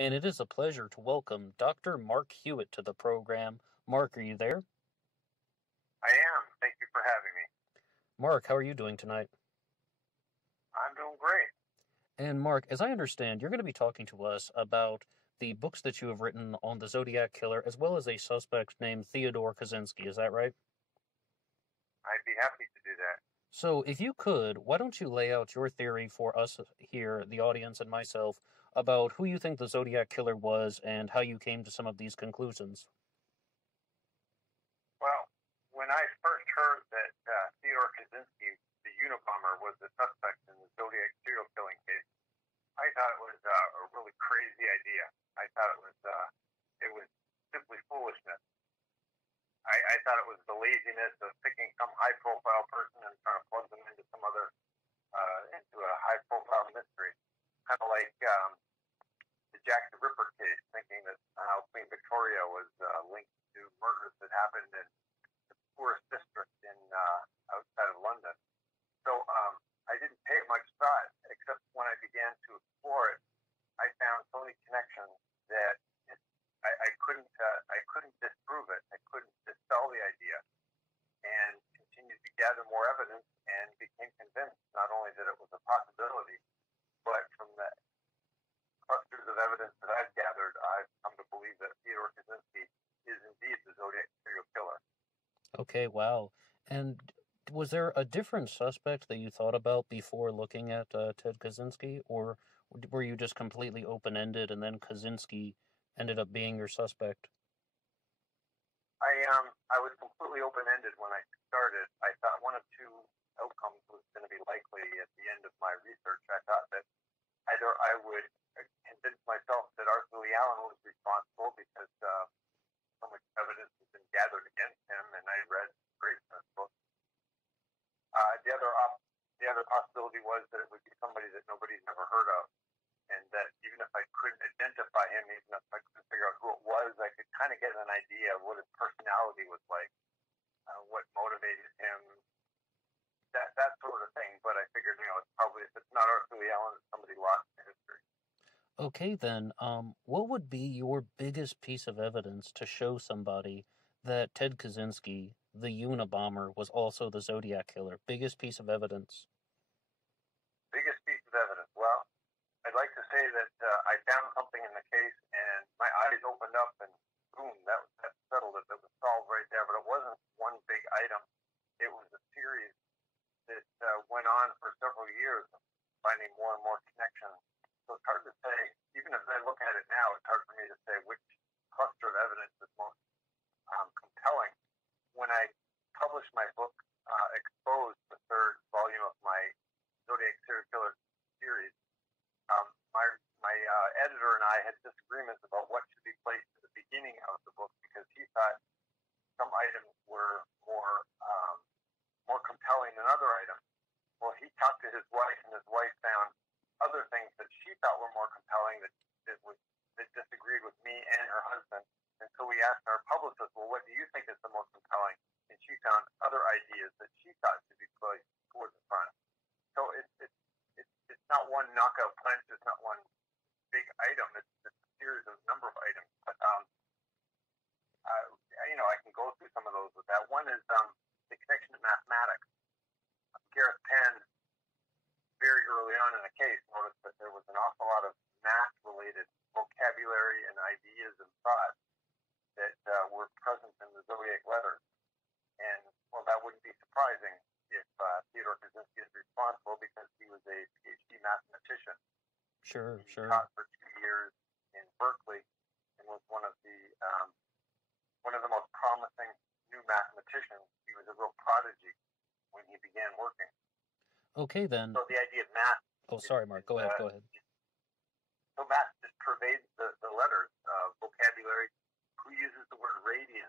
and it is a pleasure to welcome Dr. Mark Hewitt to the program. Mark, are you there? I am. Thank you for having me. Mark, how are you doing tonight? I'm doing great. And Mark, as I understand, you're going to be talking to us about the books that you have written on the Zodiac Killer, as well as a suspect named Theodore Kaczynski. Is that right? I'd be happy to do that. So, if you could, why don't you lay out your theory for us here, the audience and myself, about who you think the Zodiac Killer was and how you came to some of these conclusions? Well, when I first heard that Theodore Kaczynski, the Unabomber, was the suspect in the Zodiac serial killing case, I thought it was a really crazy idea. I thought it was simply foolishness. I thought it was the laziness of picking some high-profile person and trying to plug them into some other into a high-profile mystery, kind of like the Jack the Ripper case, thinking that Queen Victoria was linked to murders that happened in the poorest district in outside of London. So I didn't pay it much thought, except when I began to explore it, I found so many connections that I couldn't disprove it. I couldn't dispel the idea, and continued to gather more evidence, and became convinced not only that it was a possibility, but from the clusters of evidence that I've gathered, I've come to believe that Theodore Kaczynski is indeed the Zodiac serial killer. Okay, wow. And was there a different suspect that you thought about before looking at Ted Kaczynski, or were you just completely open-ended and then Kaczynski ended up being your suspect? I was completely open-ended when I started. I thought one of two outcomes was going to be likely at the end of my research. I thought that either I would convince myself that Arthur Lee Allen was responsible because so much evidence has been gathered against him, and I read Grayson's book. The other possibility was that it would be somebody that nobody's ever heard of, and that even if I couldn't identify him, even if I couldn't figure out who it was, I could kind of get an idea of what his personality was like, what motivated him, that sort of thing. But I figured, it's probably, if it's not Arthur Lee Allen, it's somebody lost in history. Okay, then, what would be your biggest piece of evidence to show somebody that Ted Kaczynski, the Unabomber, was also the Zodiac Killer? Biggest piece of evidence. Biggest piece of evidence? Well, I'd like to say that I found something in the case, and my eyes opened up, and boom, that settled it. It was solved right there. But it wasn't one big item. It was a series that went on for several years, finding more and more connections. So it's hard to say, even if I look at it now, it's hard for me to say which cluster of evidence is most compelling. When I published my book, Exposed, the third volume of my Zodiac serial killer series, my editor and I had disagreements about what should be placed at the beginning of the book, because he thought some items were more compelling than other items. Well, he talked to his wife, and his wife found other things that she thought were more compelling that disagreed with me and her husband. And so we asked our publicist, well, what do you think is the most compelling? And she found other ideas that she thought should be placed toward the front. So it's not one knockout punch. It's not one big item. It's a series of number of items. But I can go through some of those with that. One is the connection to mathematics. Gareth Penn, very early on in the case, noticed that there was an awful lot of math-related vocabulary and ideas and thoughts that were present in the Zodiac letters. And, well, that wouldn't be surprising if Theodore Kaczynski is responsible, because he was a PhD mathematician. Sure. He taught for 2 years in Berkeley and was one of the most promising new mathematicians. He was a real prodigy when he began working. Okay, then. So the idea of math... Oh, sorry, Mark. Go ahead. So math just pervades the letters, vocabulary. Who uses the word radian?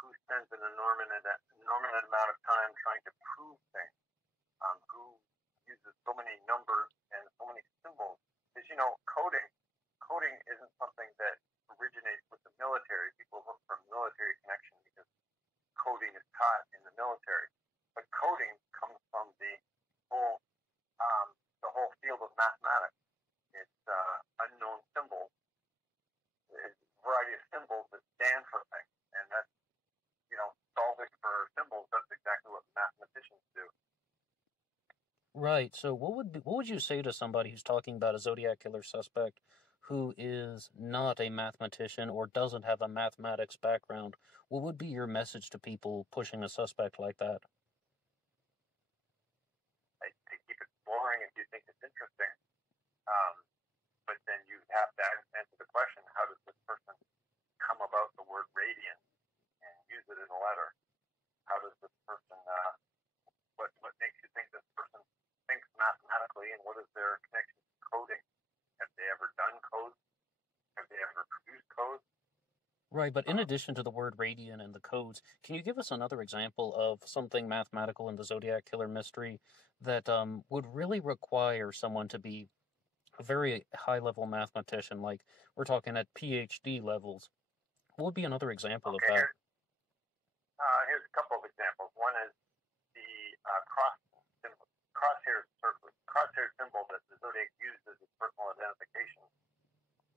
Who spends an enormous amount of time trying to prove things? Who uses so many numbers and so many symbols? Because, coding isn't something that originates with the military. People look for military connection because coding is taught in the military. But coding comes from the whole field of mathematics. It's unknown symbols. Right. So what would you say to somebody who's talking about a Zodiac killer suspect who is not a mathematician or doesn't have a mathematics background? What would be your message to people pushing a suspect like that? To keep exploring if you think it's interesting. Um, but then you have to answer the question: how does this person come about the word radiant and use it in a letter? How does this person? What makes you think this person thinks mathematically, and what is their connection to coding? Have they ever done code? Have they ever produced code? Right, but in addition to the word radian and the codes, can you give us another example of something mathematical in the Zodiac killer mystery that would really require someone to be a very high level mathematician, like we're talking at PhD levels? What would be another example of Okay, that? here's a couple of examples. One is the crosshair symbol that the Zodiac used as his personal identification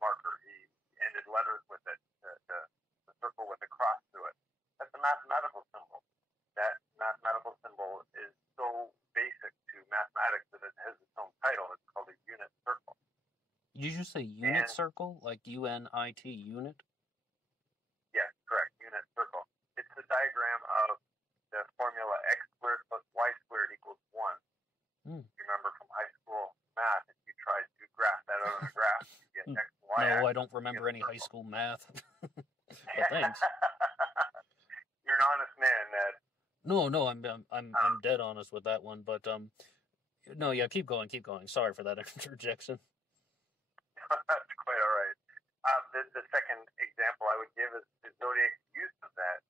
marker. He ended letters with it, the circle with a cross through it. That's a mathematical symbol. That mathematical symbol is so basic to mathematics that it has its own title. It's called a unit circle. Did you just say unit And circle, like UNIT unit? yes, correct, unit circle. It's the diagram of the formula x squared plus y squared equals 1. Hmm. You remember from high school math, if you tried to graph that out on a graph, you get x and y No, I axis, don't you get remember a any high circle. school math. But thanks. You're an honest man, Ned. No, no, I'm dead honest with that one. But no, yeah, keep going, keep going. Sorry for that interjection. That's quite all right. The second example I would give is the Zodiac's use of that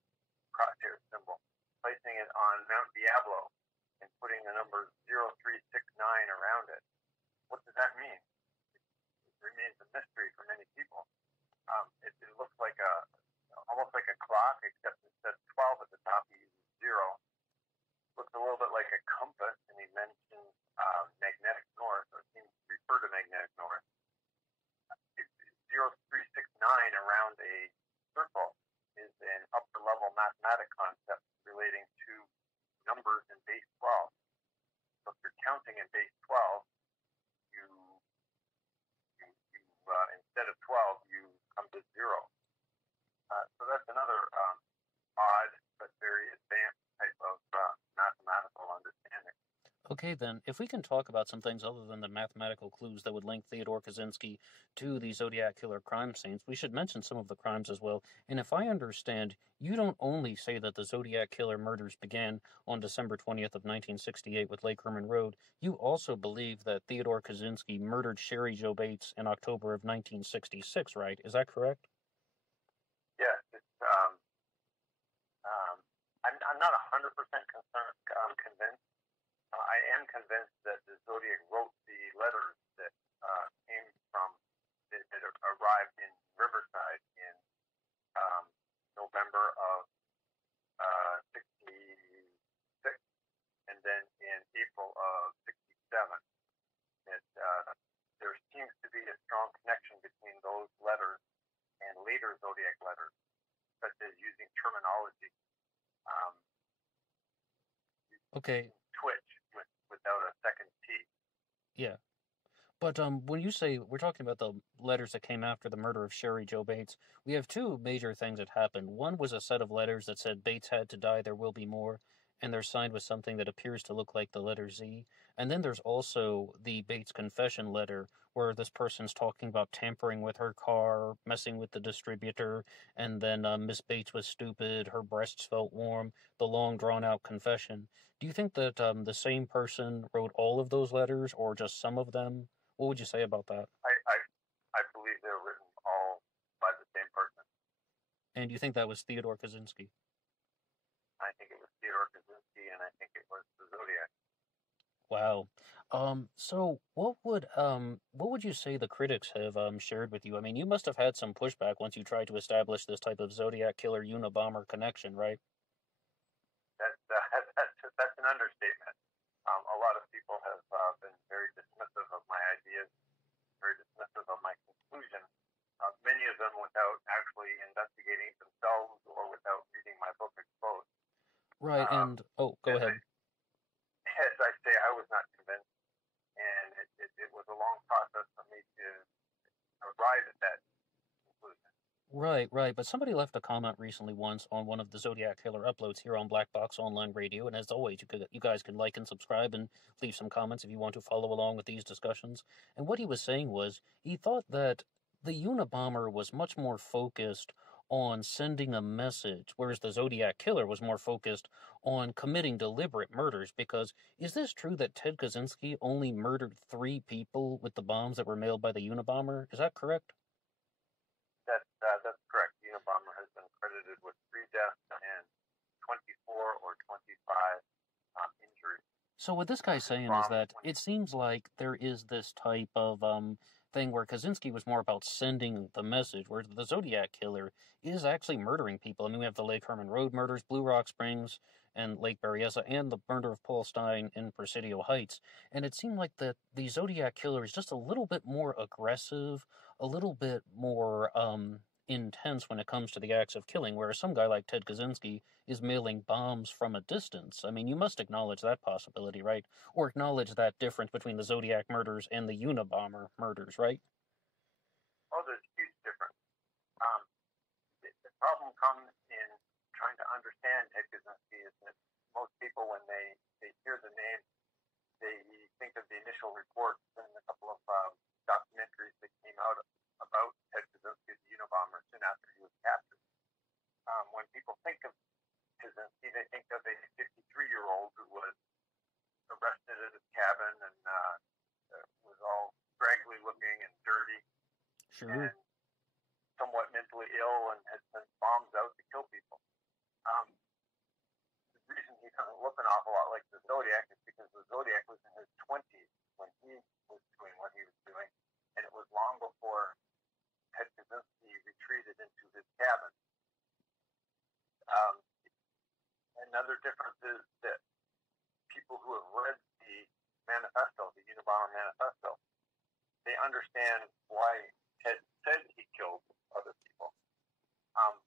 crosshair symbol, placing it on Mount Diablo and putting the number 0369 around it. What does that mean? It remains a mystery for many people. It looks like almost like a clock, except instead of 12 at the top, he uses 0. Looks a little bit like a compass, and he mentions magnetic north, or seems to refer to magnetic north. 0369 around a circle is an upper level mathematic concept relating to numbers in base 12. So if you're counting in base 12, you instead of 12, you come to 0. So that's another odd but very advanced type of mathematical understanding. Okay, then, if we can talk about some things other than the mathematical clues that would link Theodore Kaczynski to the Zodiac killer crime scenes, we should mention some of the crimes as well. And if I understand, you don't only say that the Zodiac killer murders began on December 20th of 1968 with Lake Herman Road, you also believe that Theodore Kaczynski murdered Sherry Jo Bates in October of 1966, right? Is that correct? Yes, I'm not 100% convinced. I am convinced that the Zodiac wrote the letters that came from that arrived in Riverside in November of '66, and then in April of '67. There seems to be a strong connection between those letters and later Zodiac letters, such as using terminology, um, Okay, twitch without a second T. yeah. But when you say we're talking about the letters that came after the murder of Sherry Jo Bates, we have two major things that happened. One was a set of letters that said Bates had to die, there will be more, and they're signed with something that appears to look like the letter Z. And then there's also the Bates confession letter where this person's talking about tampering with her car, messing with the distributor, and then Miss Bates was stupid, her breasts felt warm, the long drawn out confession. Do you think that the same person wrote all of those letters or just some of them? What would you say about that? I believe they were written all by the same person. And you think that was Theodore Kaczynski? I think it was Theodore Kaczynski, and I think it was the Zodiac. Wow. So what would you say the critics have shared with you? I mean, you must have had some pushback once you tried to establish this type of Zodiac killer Unabomber connection, right? That's an understatement. A lot of people have been very dismissive of my ideas, very dismissive of my conclusion. Many of them without actually investigating it themselves or without reading my book Exposed. Right, Um, and oh, go as I ahead. as I say, I was not convinced. arrive at that conclusion. Right. But somebody left a comment recently once on one of the Zodiac Killer uploads here on Black Box Online Radio, and as always, you guys can like and subscribe and leave some comments if you want to follow along with these discussions. And what he was saying was he thought that the Unabomber was much more focused on sending a message, whereas the Zodiac Killer was more focused on committing deliberate murders. Because is this true that Ted Kaczynski only murdered 3 people with the bombs that were mailed by the Unabomber? Is that correct? That's correct. The Unabomber has been credited with 3 deaths and 24 or 25 injuries. So what this guy's saying is that it seems like there is this type of thing where Kaczynski was more about sending the message, whereas the Zodiac Killer is actually murdering people. I mean, we have the Lake Herman Road murders, Blue Rock Springs, and Lake Berryessa, and the murder of Paul Stein in Presidio Heights. And it seemed like that the Zodiac Killer is just a little bit more aggressive, a little bit more intense when it comes to the acts of killing, whereas some guy like Ted Kaczynski is mailing bombs from a distance. I mean, you must acknowledge that possibility, right? Or acknowledge that difference between the Zodiac murders and the Unabomber murders, right? Oh, there's a huge difference. The problem comes in trying to understand Ted Kaczynski is that most people, when they hear the name, they think of the initial reports and a couple of documentaries that came out about Ted Kaczynski, the Unabomber, soon after he was captured. When people think of Kaczynski, they think of a 53-year-old who was arrested at his cabin and was all scraggly looking and dirty. Sure. And somewhat mentally ill and had sent bombs out to kill people. The reason he doesn't look an awful lot like the Zodiac is because the Zodiac was in his 20s when he was doing what he was doing, and it was long before Ted Kaczynski retreated into his cabin. Another difference is that people who have read the manifesto, the Unabomber manifesto, they understand why Ted said he killed other people.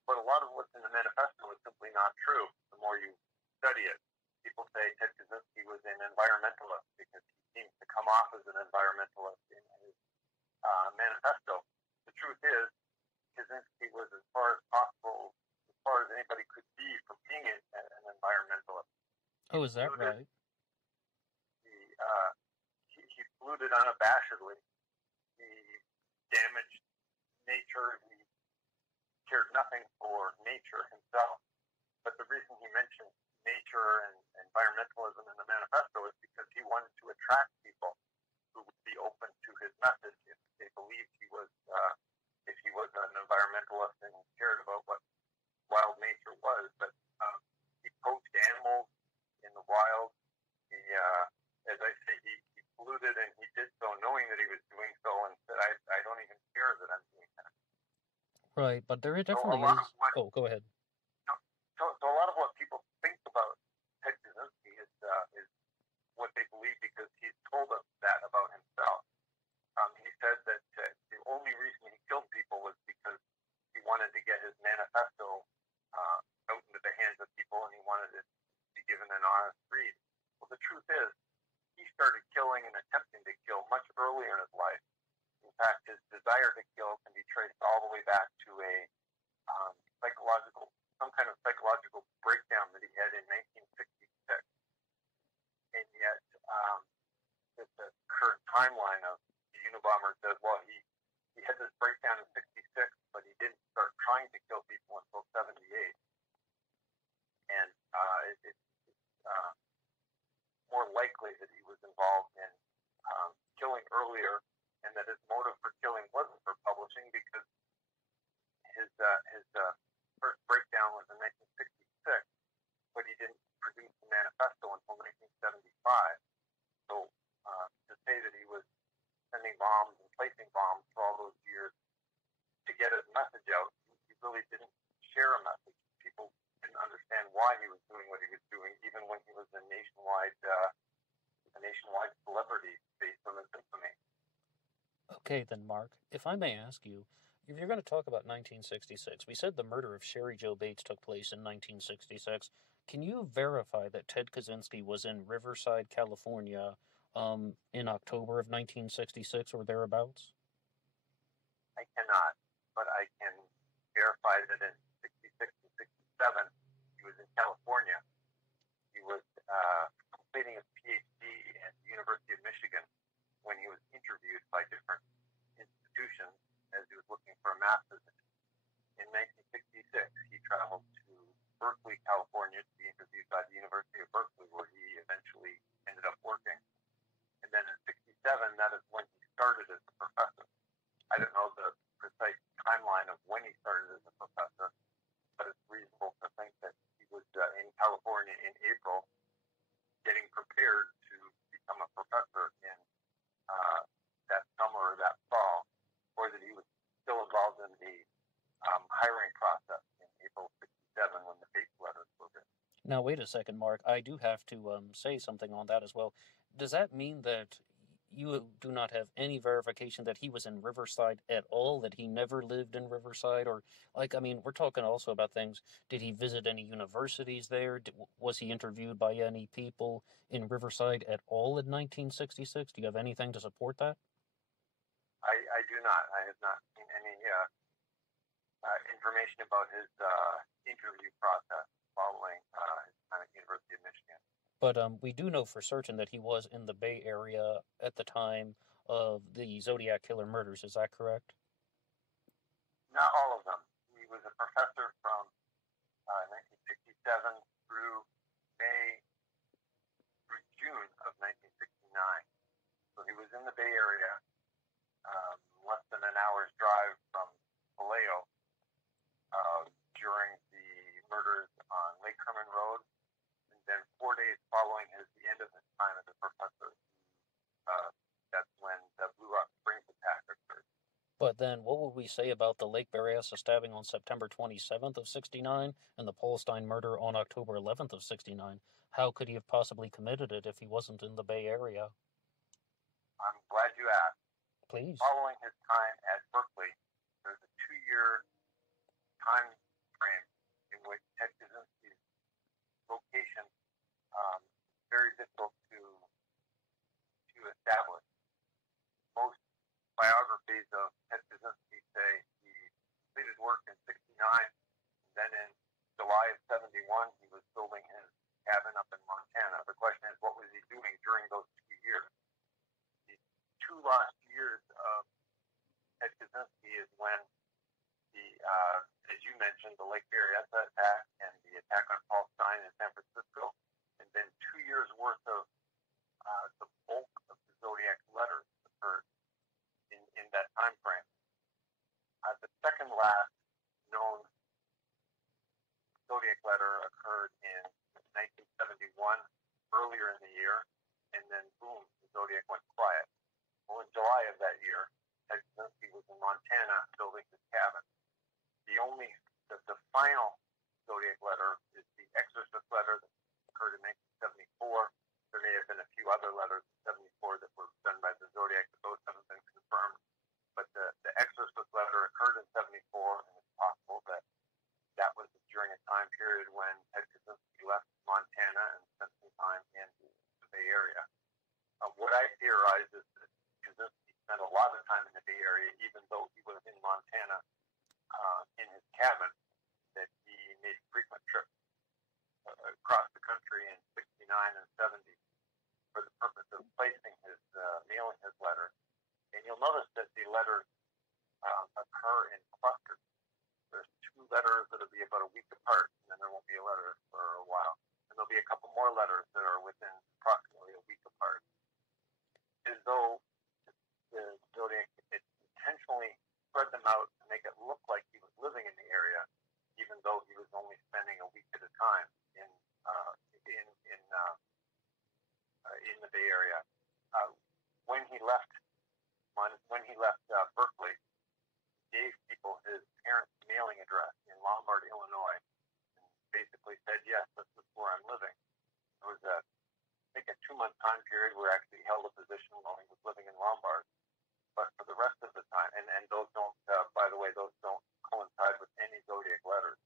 But a lot of what's in the manifesto is simply not true. The more you study it, people say Ted Kaczynski was an environmentalist because he seems to come off as an environmentalist in his manifesto. The truth is, Kaczynski was as far as possible, as far as anybody could be from being an environmentalist. Oh, is that right? He polluted unabashedly. He damaged nature. He cared nothing for nature himself. But the reason he mentioned nature and environmentalism in the manifesto is because he wanted to attract people who would be open to his message if they believed he was an environmentalist and cared about what wild nature was. But he poached animals in the wild. He, as I say, he polluted, and he did so knowing that he was doing so, and said, I don't even care that I'm doing that. Right, but there definitely is. Oh, go ahead. So a lot of what people think about Ted Kaczynski is what they believe because he's told us that about himself. He said that the only reason he killed people was because he wanted to get his manifesto out into the hands of people, and he wanted it to be given an honest read. Well, the truth is, he started killing and attempting to kill much earlier in his life. In fact, his desire to kill can be traced all the way back to a some kind of psychological breakdown that he had in 1966. And yet, the current timeline of the Unabomber says, well, he had this breakdown in 66, but he didn't start trying to kill people until 78. And it's more likely that he was involved in killing earlier, and that his motive for killing wasn't for publishing, because his first breakdown was in 1966, but he didn't produce the manifesto until 1975. So to say that he was sending bombs and placing bombs for all those years to get his message out, he really didn't share a message. People didn't understand why he was doing what he was doing, even when he was a nationwide celebrity based on his infamy. Okay, then, Mark, if I may ask you, if you're going to talk about 1966, we said the murder of Sherry Jo Bates took place in 1966. Can you verify that Ted Kaczynski was in Riverside, California, in October of 1966 or thereabouts? I cannot, but I can verify that in 66 and 67, he was in California. He was completing his PhD at the University of Michigan when he was interviewed by different institutions as he was looking for a master's. In 1966, he traveled to Berkeley, California to be interviewed by the University of Berkeley, where he eventually ended up working. And then in 67, that is when he started as a professor. I don't know the precise timeline of when he started as a professor, but it's reasonable to think that he was in California in April, getting prepared to become a professor in that summer or that fall, or that he was still involved in the hiring process in April 67 when the fake letters were written. Now, wait a second, Mark. I do have to say something on that as well. Does that mean that you do not have any verification that he was in Riverside at all, that he never lived in Riverside? Or, like, I mean, we're talking also about things. Did he visit any universities there? Was he interviewed by any people in Riverside at all in 1966? Do you have anything to support that? I do not. I have not seen any information about his interview process following his time at the University of Michigan. But we do know for certain that he was in the Bay Area at the time of the Zodiac killer murders. Is that correct? Not all of them. He was a professor from 1967 through June of 1969. So he was in the Bay Area, less than an hour's drive from Vallejo, during the murders on Lake Herman Road. And then 4 days following the end of his time as a professor, that's when the Blue Rock Springs attack occurred. But then what would we say about the Lake Berryessa stabbing on September 27th of 69 and the Polstein murder on October 11th of 69? How could he have possibly committed it if he wasn't in the Bay Area? I'm glad you asked. Please. Following his time at Berkeley, there's a 2-year time frame in which Ted Kaczynski's location is very difficult to establish. Most biographies of Ted Kaczynski say he completed work in 69, and then in July of 71, he was building his cabin up in Montana. The question is, what was he doing during those 2 years? The 2 last years of Ted Kaczynski is when as you mentioned, the Lake Berryessa attack and the attack on Paul Stein in San Francisco, and then 2 years worth of the bulk of the Zodiac letters occurred in that time frame. The second last known Zodiac letter occurred in 1971, earlier in the year, and then boom, the Zodiac went quiet. Well, in July of that year, Ted Kaczynski was in Montana building his cabin. The final Zodiac letter is the exorcist letter that occurred in 1974. There may have been a few other letters in 74 that were done by the Zodiac, but those haven't been confirmed. But the exorcist letter occurred in 74, and it's possible that that was during a time period when Ted Kaczynski left Montana and spent some time in the Bay Area. What I theorize is that Kaczynski spent a lot of time in the Bay Area, even though he was in Montana in his cabin, that he made frequent trips across the country in 69 and 70 for the purpose of mailing his letters. And you'll notice that the letters occur in clusters. There's 2 letters that'll be about a week apart, and then there won't be a letter for a while. And there'll be a couple more letters that are within approximately a week apart. As though the Zodiac intentionally spread them out to make it look like he was living in the area, even though he was only spending a week at a time in the Bay Area. When he left Berkeley, he gave people his parents' mailing address in Lombard, Illinois, and basically said, "Yes, this is where I'm living." It was I think a 2-month time period where actually he held a position while he was living in Lombard. But for the rest of the time, and those don't, by the way, those don't coincide with any Zodiac letters.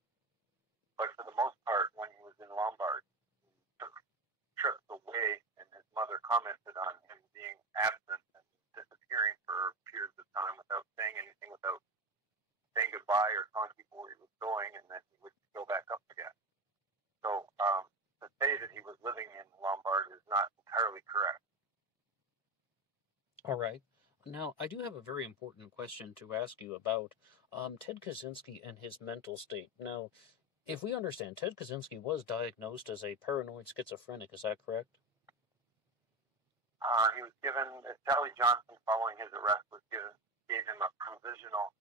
But for the most part, when he was in Lombard, he took trips away, and his mother commented on him being absent and disappearing for periods of time without without saying anything, without saying goodbye or telling people where he was going, and then he would go back up again. So to say that he was living in Lombard is not entirely correct. All right. Now, I do have a very important question to ask you about Ted Kaczynski and his mental state. Now, if we understand, Ted Kaczynski was diagnosed as a paranoid schizophrenic, is that correct? He was given, Sally Johnson, following his arrest, gave him a provisional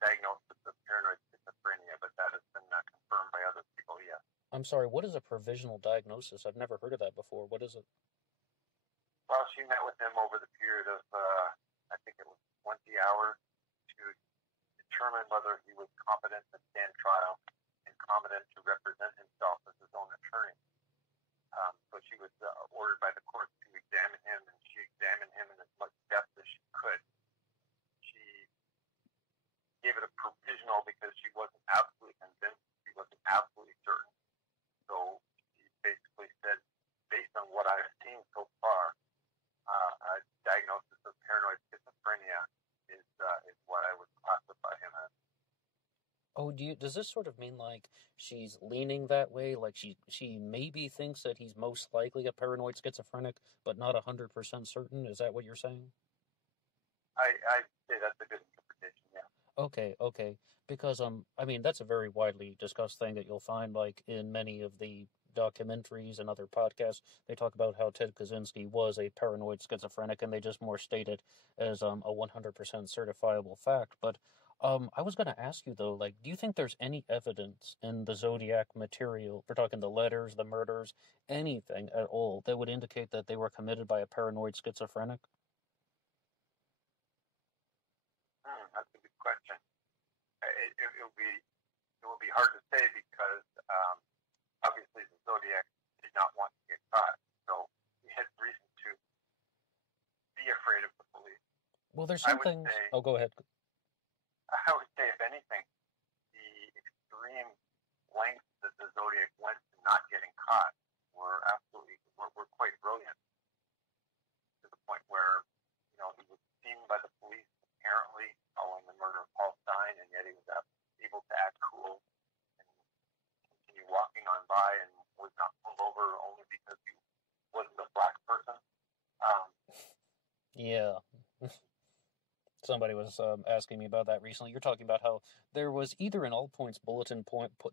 diagnosis of paranoid schizophrenia, but that has been confirmed by other people, yes. I'm sorry, what is a provisional diagnosis? I've never heard of that before. What is it? Well, she met with him over the period of, I think it was 20 hours to determine whether he was competent to stand trial and competent to represent himself as his own attorney. So she was ordered by the court to examine him, and she examined him in as much depth as she could. She gave it a provisional because she wasn't absolutely convinced, she wasn't absolutely certain. So she basically said, based on what I've seen so far, a diagnosis of paranoid schizophrenia is what I would classify him as. Oh, does this sort of mean like she's leaning that way? Like she maybe thinks that he's most likely a paranoid schizophrenic, but not 100% certain? Is that what you're saying? I'd say that's a good interpretation, yeah. Okay. Because I mean that's a very widely discussed thing that you'll find like in many of the documentaries and other podcasts. They talk about how Ted Kaczynski was a paranoid schizophrenic, and they just more state it as a 100% certifiable fact. But I was going to ask you though, like, do you think there's any evidence in the Zodiac material, we're talking the letters, the murders, anything at all, that would indicate that they were committed by a paranoid schizophrenic? That's a good question. It will be hard to say because obviously the Zodiac did not want to get caught, so he had reason to be afraid of the police. Well, there's some things. Oh, go ahead. I would say, if anything, the extreme lengths that the Zodiac went to not getting caught were quite brilliant, to the point where he was seen by the police apparently following the murder of Paul Stein, and yet he was able to act cool and continue walking on by and was not pulled over only because he wasn't a black person. Yeah. Somebody was asking me about that recently. You're talking about how there was either an all points bulletin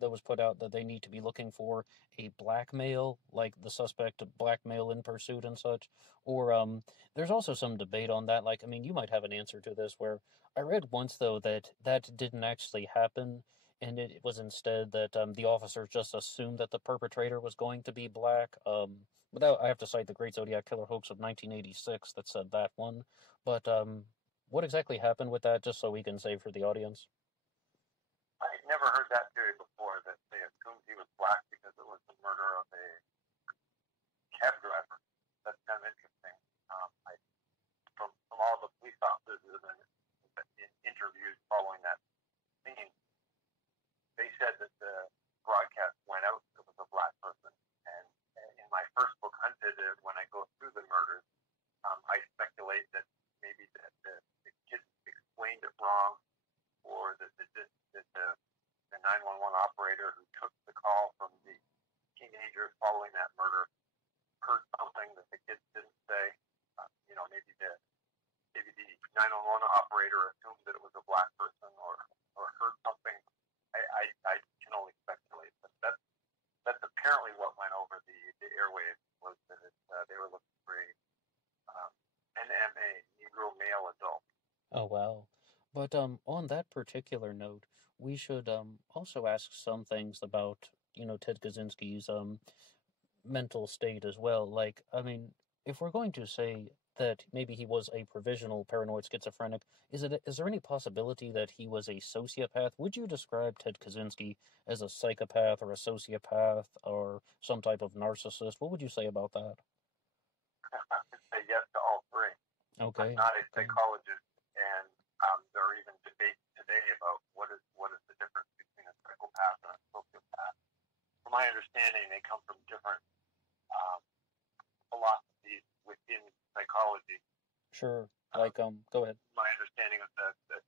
that was put out that they need to be looking for a black male, like the suspect black male in pursuit and such, or there's also some debate on that. Like, I mean, you might have an answer to this. Where I read once though that didn't actually happen, and it was instead that the officers just assumed that the perpetrator was going to be black. Without I have to cite the Great Zodiac Killer hoax of 1986 that said that one, but what exactly happened with that, just so we can say for the audience? I never heard that theory before, that they assumed he was black because it was the murder of a cab driver. That's kind of interesting. From all the police officers that have been interviewed following that scene, they said that the broadcast went out to a black person. And in my first book, Hunted, when I go through the murders, I speculate that maybe the kids explained it wrong, or that the 911 operator who took the call from the teenagers following that murder heard something that the kids didn't say. Maybe the 911 operator assumed that it was a black person, or heard something. I can only speculate, but that's apparently what went over the airwaves, was that they were looking for a NMA, Negro male adult. Oh wow! But on that particular note, we should also ask some things about Ted Kaczynski's mental state as well. Like, I mean, if we're going to say that maybe he was a provisional paranoid schizophrenic, is there any possibility that he was a sociopath? Would you describe Ted Kaczynski as a psychopath or a sociopath or some type of narcissist? What would you say about that? I would say yes to all three. Okay. I'm not a psychologist, and there are even debates today about what is the difference between a psychopath and a sociopath. From my understanding, they come from different philosophies within psychology. Sure. Like, go ahead. My understanding is that the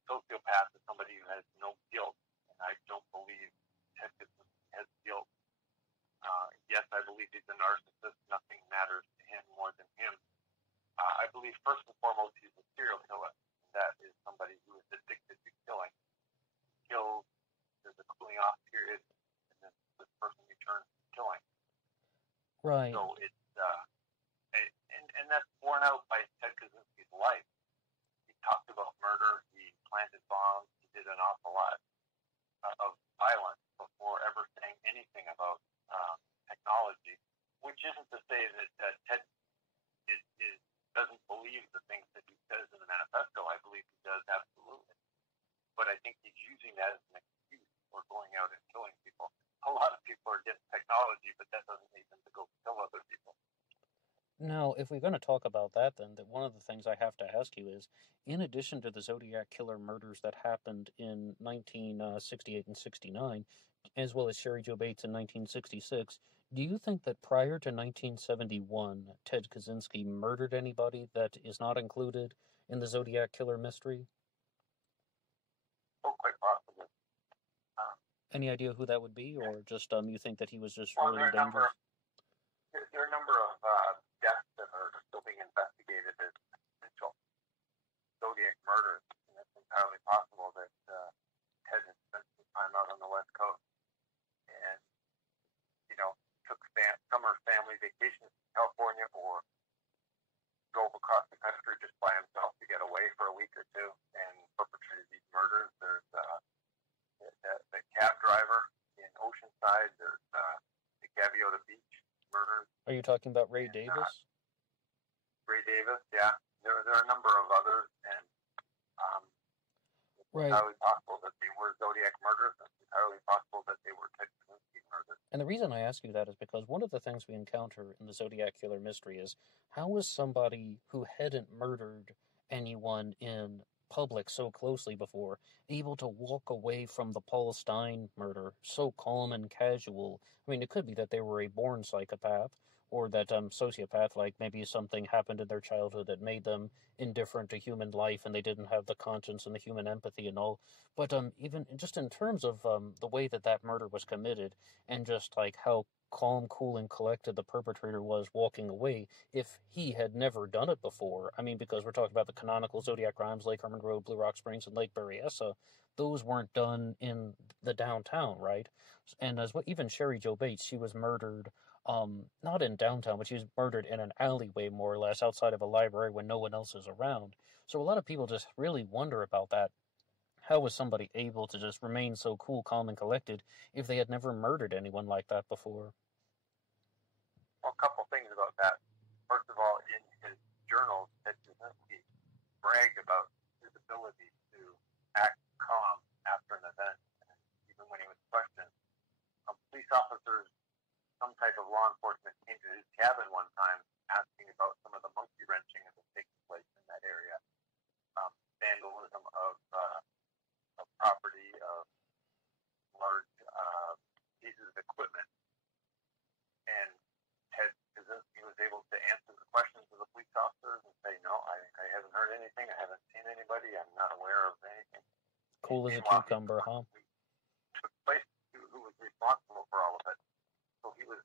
He did an awful lot of violence before ever saying anything about technology, which isn't to say that Ted doesn't believe the things that he says in the manifesto. I believe he does, absolutely. But I think he's using that as an excuse for going out and killing people. A lot of people are against technology, but that doesn't make them to go kill other people. Now, if we're going to talk about that, then that one of the things I have to ask you is, in addition to the Zodiac killer murders that happened in 1968 and 69, as well as Sherry Jo Bates in 1966, do you think that prior to 1971, Ted Kaczynski murdered anybody that is not included in the Zodiac killer mystery? Oh, quite possibly. Any idea who that would be, or just you think that he was just Well, really dangerous? there are a number of deaths that are still being investigated as potential Zodiac murders, and it's entirely possible that Ted had spent some time out on the West Coast and, took summer family vacations in California or drove across the country just by himself to get away for a week or two and perpetrated these murders. There's the cab driver in Oceanside. There's the Gaviota Beach murders. Are you talking about Ray Davis? Ray Davis, yeah. There are a number of others, and it's Right. entirely possible that they were Zodiac murders. It's entirely possible that they were Ted Kaczynski murders. And the reason I ask you that is because one of the things we encounter in the Zodiac Killer mystery is how was somebody who hadn't murdered anyone in public so closely before able to walk away from the Paul Stein murder so calm and casual? I mean, it could be that they were a born psychopath or that sociopath, like maybe something happened in their childhood that made them indifferent to human life and they didn't have the conscience and the human empathy and all. But even just in terms of the way that that murder was committed, and just like how calm, cool, and collected the perpetrator was walking away if he had never done it before. I mean, because we're talking about the canonical Zodiac crimes, Lake Herman Road, Blue Rock Springs, and Lake Berryessa, those weren't done in the downtown, right? And as what even Sherry Jo Bates, she was murdered, not in downtown, but she was murdered in an alleyway, more or less, outside of a library when no one else is around. So a lot of people just really wonder about that. How was somebody able to just remain so cool, calm, and collected if they had never murdered anyone like that before? Well, a couple things about that. First of all, in his journals, Ted Kaczynski bragged about his ability to act calm after an event, and even when he was questioned. Police officers, some type of law enforcement, came to his cabin one time asking about some of the monkey wrenching that was taking place in that area, vandalism of property, of large pieces of equipment, and Ted Kaczynski was able to answer the questions of the police officers and say, no, I haven't heard anything, I haven't seen anybody, I'm not aware of anything. Cool as a cucumber, huh? Took place who was responsible for all of it. So he was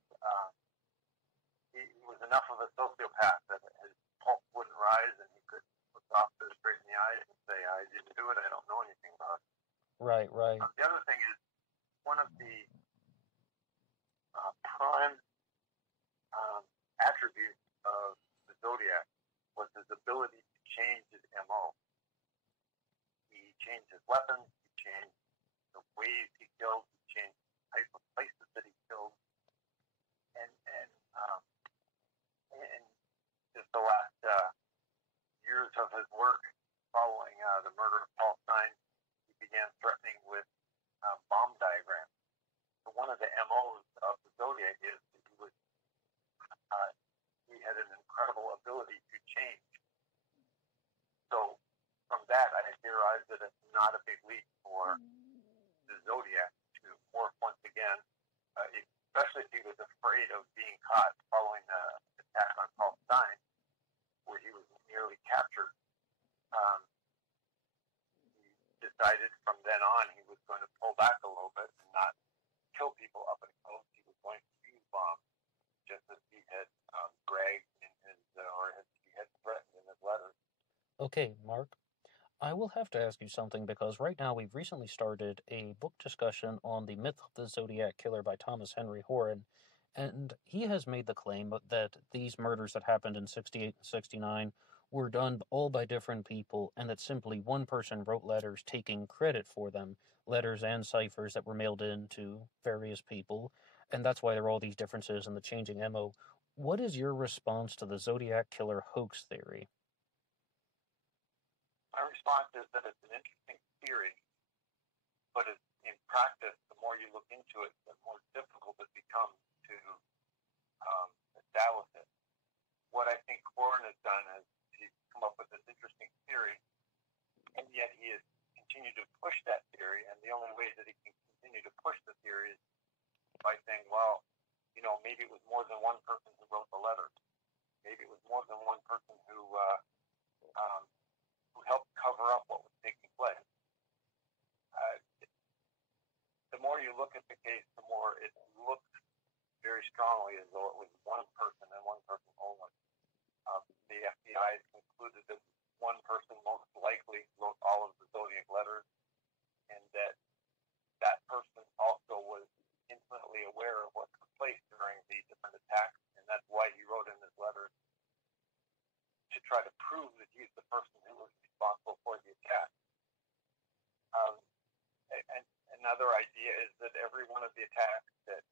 enough of a sociopath that his pulse wouldn't rise, and he could look the officer straight in the eyes and say, I didn't do it, I don't know anything about it. Right. The other thing is, one of the prime attributes of the Zodiac was his ability to change his MO. He changed his weapons, he changed the ways he killed, he changed the type of places that he killed, and just the last years of his work following the murder of Paul Stein, he began threatening with bomb diagrams. So one of the MOs of the Zodiac is that he had an incredible ability to change. So from that, I theorize that it's not a big leap for the Zodiac to morph once again, especially if he was afraid of being caught following the attack on Paul Stein, where he was nearly captured. He decided from then on he was going to pull back a little bit and not kill people up and close. He was going to use bombs, just as he had bragged in his, he had threatened in his letters. Okay, Mark. I will have to ask you something because right now we've recently started a book discussion on the myth of the Zodiac Killer by Thomas Henry Horan, and he has made the claim that these murders that happened in 68 and 69 were done all by different people, and that simply one person wrote letters taking credit for them, letters and ciphers that were mailed in to various people, and that's why there are all these differences in the changing MO. What is your response to the Zodiac Killer hoax theory? My response is that it's an interesting theory, but in practice, the more you look into it, the more difficult it becomes to establish it. What I think Warren has done is he's come up with this interesting theory, and yet he has continued to push that theory, and the only way that he can continue to push the theory is by saying, well, maybe it was more than one person who wrote the letters. Maybe it was more than one person who helped cover up what was taking place. The more you look at the case, the more it looks very strongly as though it was one person and one person only. The FBI has concluded that one person most likely wrote all of the Zodiac letters, and that person also was intimately aware of what took place during the different attacks, and that's why he wrote in his letters to try to prove that he's the person who was responsible for the attack. And another idea is that every one of the attacks that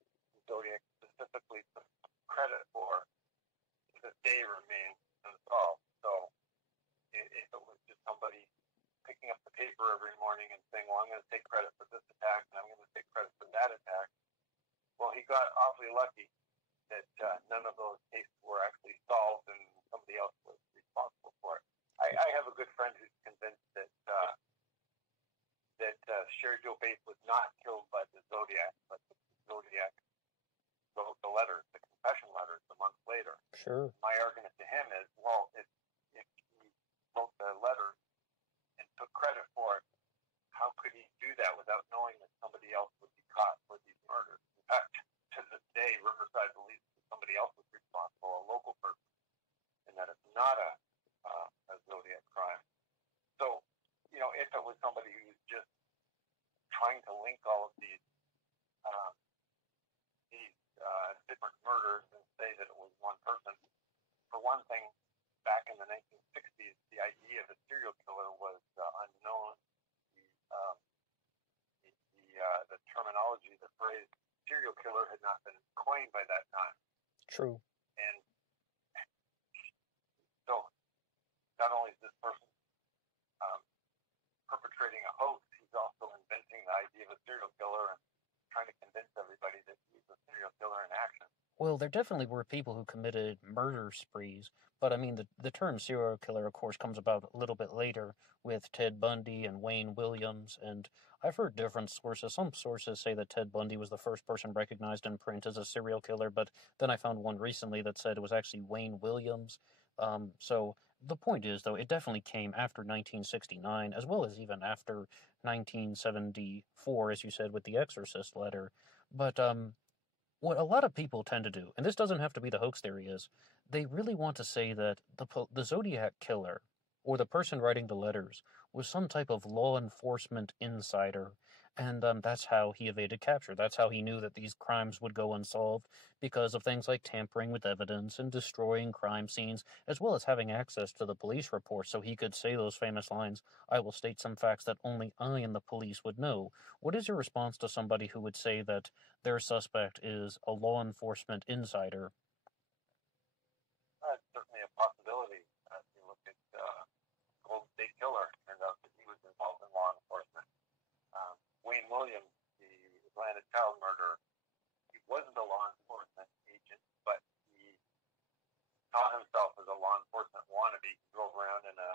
Zodiac specifically took credit for, to this day remains unsolved. So if it was just somebody picking up the paper every morning and saying, well, I'm going to take credit for this attack and I'm going to take credit for that attack, well, he got awfully lucky that none of those cases were actually solved and somebody else was responsible for it. I have a good friend who's convinced that Sherry Jo Bates was not killed by the Zodiac, but the Zodiac wrote the letters, the confession letters, a month later. Sure. My argument to him is, well, if he wrote the letters and took credit for it, how could he do that without knowing that somebody else would be caught for these murders? In fact, to this day, Riverside believes that somebody else was responsible, a local person, and that it's not a Zodiac crime. So, if it was somebody who was just trying to link all of these different murders and say that it was one person, for one thing, back in the 1960s, the idea of a serial killer was unknown. The terminology, the phrase serial killer had not been coined by that time. True. And so not only is this person perpetrating a hoax, he's also inventing the idea of a serial killer and trying to convince everybody that he's a serial killer in action. Well, there definitely were people who committed murder sprees, but I mean, the term serial killer, of course, comes about a little bit later with Ted Bundy and Wayne Williams, and I've heard different sources. Some sources say that Ted Bundy was the first person recognized in print as a serial killer, but then I found one recently that said it was actually Wayne Williams. So the point is, though, it definitely came after 1969, as well as even after 1974, as you said, with the Exorcist letter. But what a lot of people tend to do, and this doesn't have to be the hoax theory, is they really want to say that the Zodiac killer, or the person writing the letters, was some type of law enforcement insider, and that's how he evaded capture. That's how he knew that these crimes would go unsolved, because of things like tampering with evidence and destroying crime scenes, as well as having access to the police reports so he could say those famous lines, "I will state some facts that only I and the police would know." What is your response to somebody who would say that their suspect is a law enforcement insider? That's certainly a possibility. If you look at Golden State Killer, it turns out that he was involved in law enforcement. Wayne Williams, the Atlanta child murderer, he wasn't a law enforcement agent, but he saw himself as a law enforcement wannabe. He drove around in a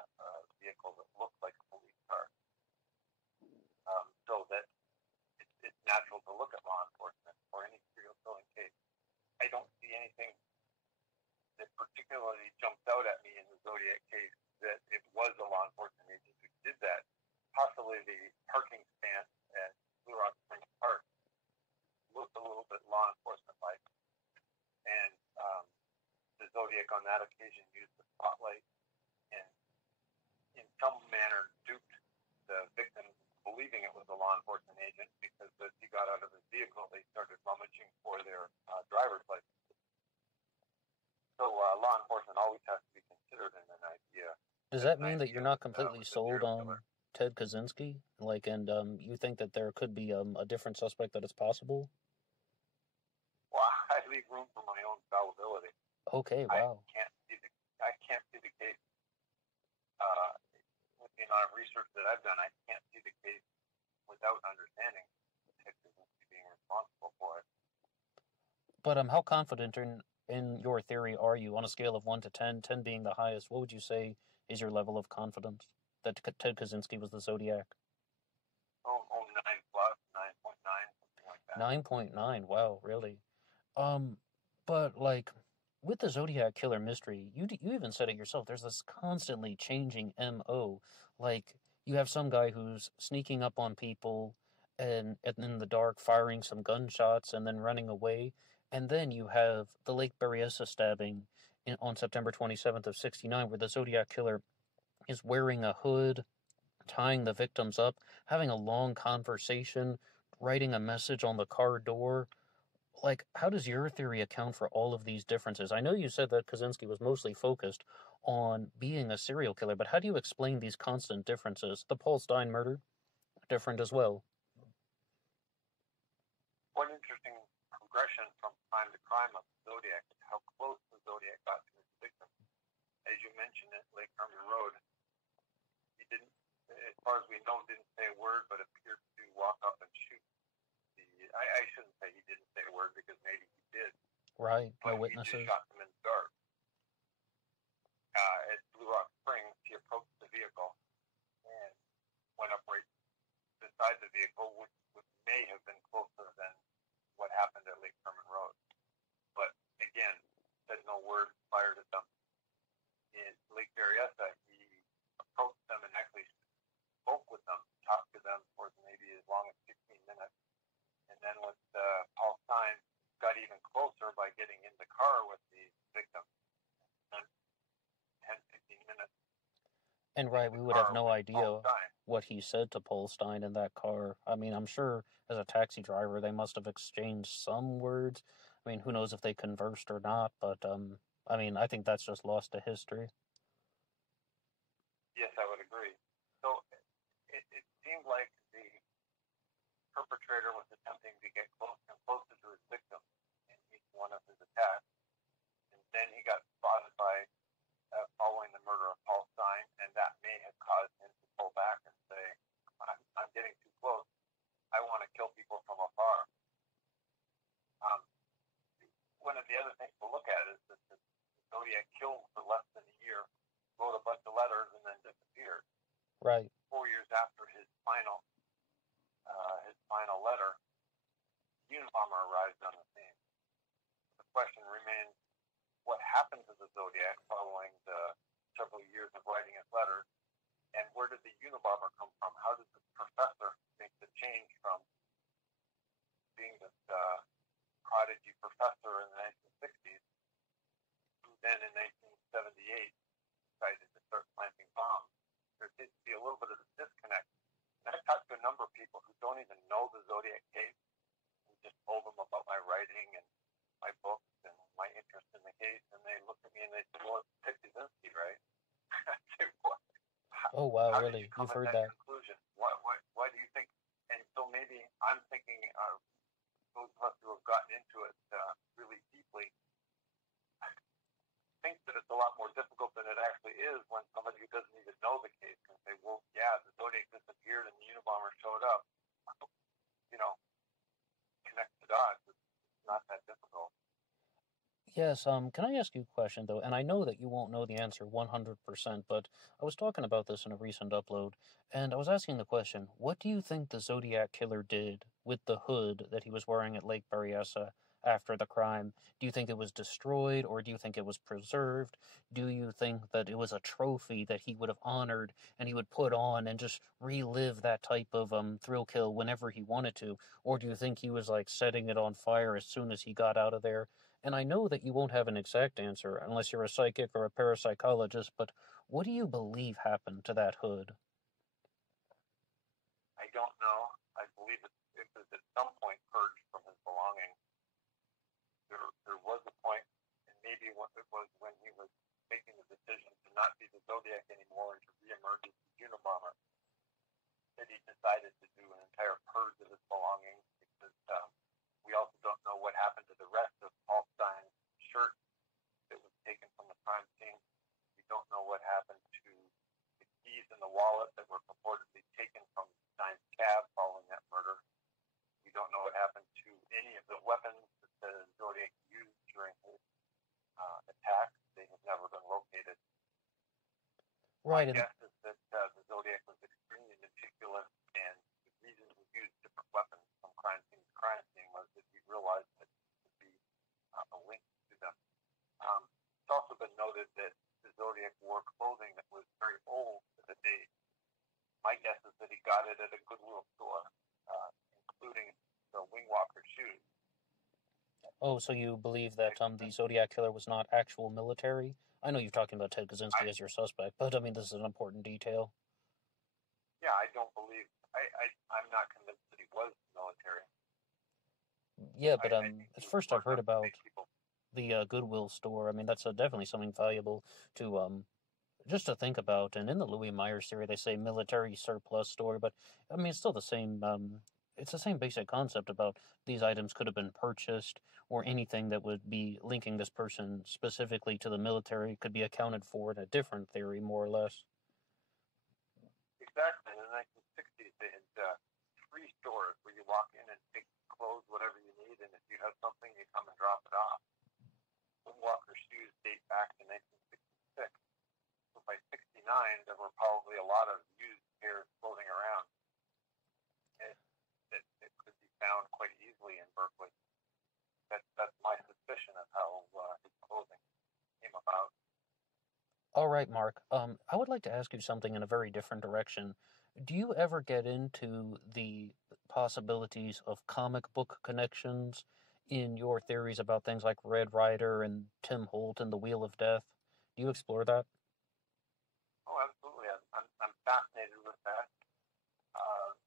vehicle that looked like a police car. So that it's natural to look at law enforcement for any serial killing case. I don't see anything that particularly jumped out at me in the Zodiac case that it was a law enforcement agent who did that. Possibly the parking stance at Blue Rock Springs Park looked a little bit law enforcement-like. And the Zodiac on that occasion used the spotlight and in some manner duped the victim believing it was a law enforcement agent, because as he got out of his vehicle, they started rummaging for their driver's license. So law enforcement always has to be considered in an idea Does as that an mean that you're idea not completely with the sold serial killer. on Ted Kaczynski? Like, and you think that there could be a different suspect that it's possible? Well, I leave room for my own fallibility. Okay, I wow. can't see the I can't see the case. Uh, with the amount of research that I've done, I can't see the case without understanding Ted Kaczynski being responsible for it. But how confident in your theory are you on a scale of 1 to 10, 10 being the highest? What would you say is your level of confidence that Ted Kaczynski was the Zodiac? Oh, 9 plus, 9.9, something like that. 9.9. Wow, really? Um, but like with the Zodiac killer mystery, you even said it yourself. There's this constantly changing MO. Like you have some guy who's sneaking up on people and in the dark firing some gunshots and then running away. And then you have the Lake Berryessa stabbing on September 27th of 69 where the Zodiac killer is wearing a hood, tying the victims up, having a long conversation, writing a message on the car door. Like, how does your theory account for all of these differences? I know you said that Kaczynski was mostly focused on being a serial killer, but how do you explain these constant differences? The Paul Stein murder, different as well. One interesting progression from crime to crime of the Zodiac is how close the Zodiac got to his victim. As you mentioned at Lake Herman Road, he didn't, as far as we know, didn't say a word, but appeared to walk up and shoot. I shouldn't say he didn't say a word because maybe he did, Right, no but he just witnesses. shot them in the dark. At Blue Rock Springs, he approached the vehicle and went up right beside the vehicle, which may have been closer than what happened at Lake Herman Road. But again, said no word, fired at them. In Lake Berryessa, he approached them and actually spoke with them, talked to them for maybe as long as 15 minutes. And then with Paul Stein, got even closer by getting in the car with the victim. And 10, 15 minutes And in right, the we would have car no with Paul idea Stein. what he said to Paul Stein in that car. I mean, I'm sure as a taxi driver they must have exchanged some words. I mean, who knows if they conversed or not, but I mean, I think that's just lost to history. Yes, I would agree. So it seemed like the perpetrator was attempting to get closer and closer to his victim in each one of his attacks. And then he got spotted by following the murder of Paul Stein, and that may have caused him to pull back and say, I'm getting too close. I want to kill people from afar. Um, One of the other things to look at is that the Zodiac killed for less than a year, wrote a bunch of letters, and then disappeared. Right. 4 years after his final letter, the Unabomber arrived on the scene. The question remains, what happened to the Zodiac following the several years of writing his letters, and where did the Unabomber come from? How did the professor make the change from being this prodigy professor in the 1960s, who then in 1978 decided to start planting bombs? There seems to be a little bit of a disconnect. And I've talked to a number of people who don't even know the Zodiac case, who just told them about my writing and my books and my interest in the case, and they looked at me and they said, well, it's Ted Kaczynski, right? I said, what? Oh, wow, How did you really? come You've at heard that that? conclusion? Why do you think? And so maybe I'm thinking, those of us who have gotten into it really deeply think that it's a lot more difficult than it actually is when somebody who doesn't even know the case can say, well, yeah, the Zodiac disappeared and the Unabomber showed up. You know, connect the dots. It's not that difficult. Yes, can I ask you a question though? And I know that you won't know the answer 100%, but I was talking about this in a recent upload, and I was asking the question, what do you think the Zodiac killer did with the hood that he was wearing at Lake Berryessa after the crime? Do you think it was destroyed, or do you think it was preserved? Do you think that it was a trophy that he would have honored and he would put on and just relive that type of thrill kill whenever he wanted to? Or do you think he was like setting it on fire as soon as he got out of there? And I know that you won't have an exact answer unless you're a psychic or a parapsychologist, but what do you believe happened to that hood? I don't know. I believe it was at some point purged from his belongings. There was a point, and maybe it was when he was making the decision to not be the Zodiac anymore and to reemerge as the Unabomber, that he decided to do an entire purge of his belongings because we also don't know what happened to the rest of Paul Stein's shirt that was taken from the crime scene. We don't know what happened to the keys in the wallet that were purportedly taken from Stein's cab following that murder. We don't know what happened to any of the weapons that the Zodiac used during his attack. They have never been located. Right. My guess is that the Zodiac was extremely meticulous, and the reason he used different weapons from crime scene to crime scene was that he realized that there would be a link to them. It's also been noted that the Zodiac wore clothing that was very old to the day. My guess is that he got it at a Goodwill store, including the Wingwalker shoes. Oh, so you believe that the Zodiac killer was not actual military? I know you're talking about Ted Kaczynski as your suspect, but I mean, this is an important detail. Yeah, I don't believe. I'm not convinced that he was military. Yeah, but at first I've heard about the Goodwill store. I mean, that's definitely something valuable to just to think about. And in the Louis Myers theory, they say military surplus store, but I mean, it's still the same. It's the same basic concept about these items could have been purchased, or anything that would be linking this person specifically to the military could be accounted for in a different theory, more or less. Exactly. In the 1960s, they had free stores where you walk in and take clothes, whatever you need, and if you have something, you come and drop it off. Wingwalker shoes date back to 1966. So by 69, there were probably a lot of used pairs floating around that could be found quite easily in Berkeley. That's my suspicion of how his clothing came about. All right, Mark. I would like to ask you something in a very different direction. Do you ever get into the possibilities of comic book connections in your theories about things like Red Rider and Tim Holt and the Wheel of Death? Do you explore that? Oh, absolutely. I'm fascinated with that.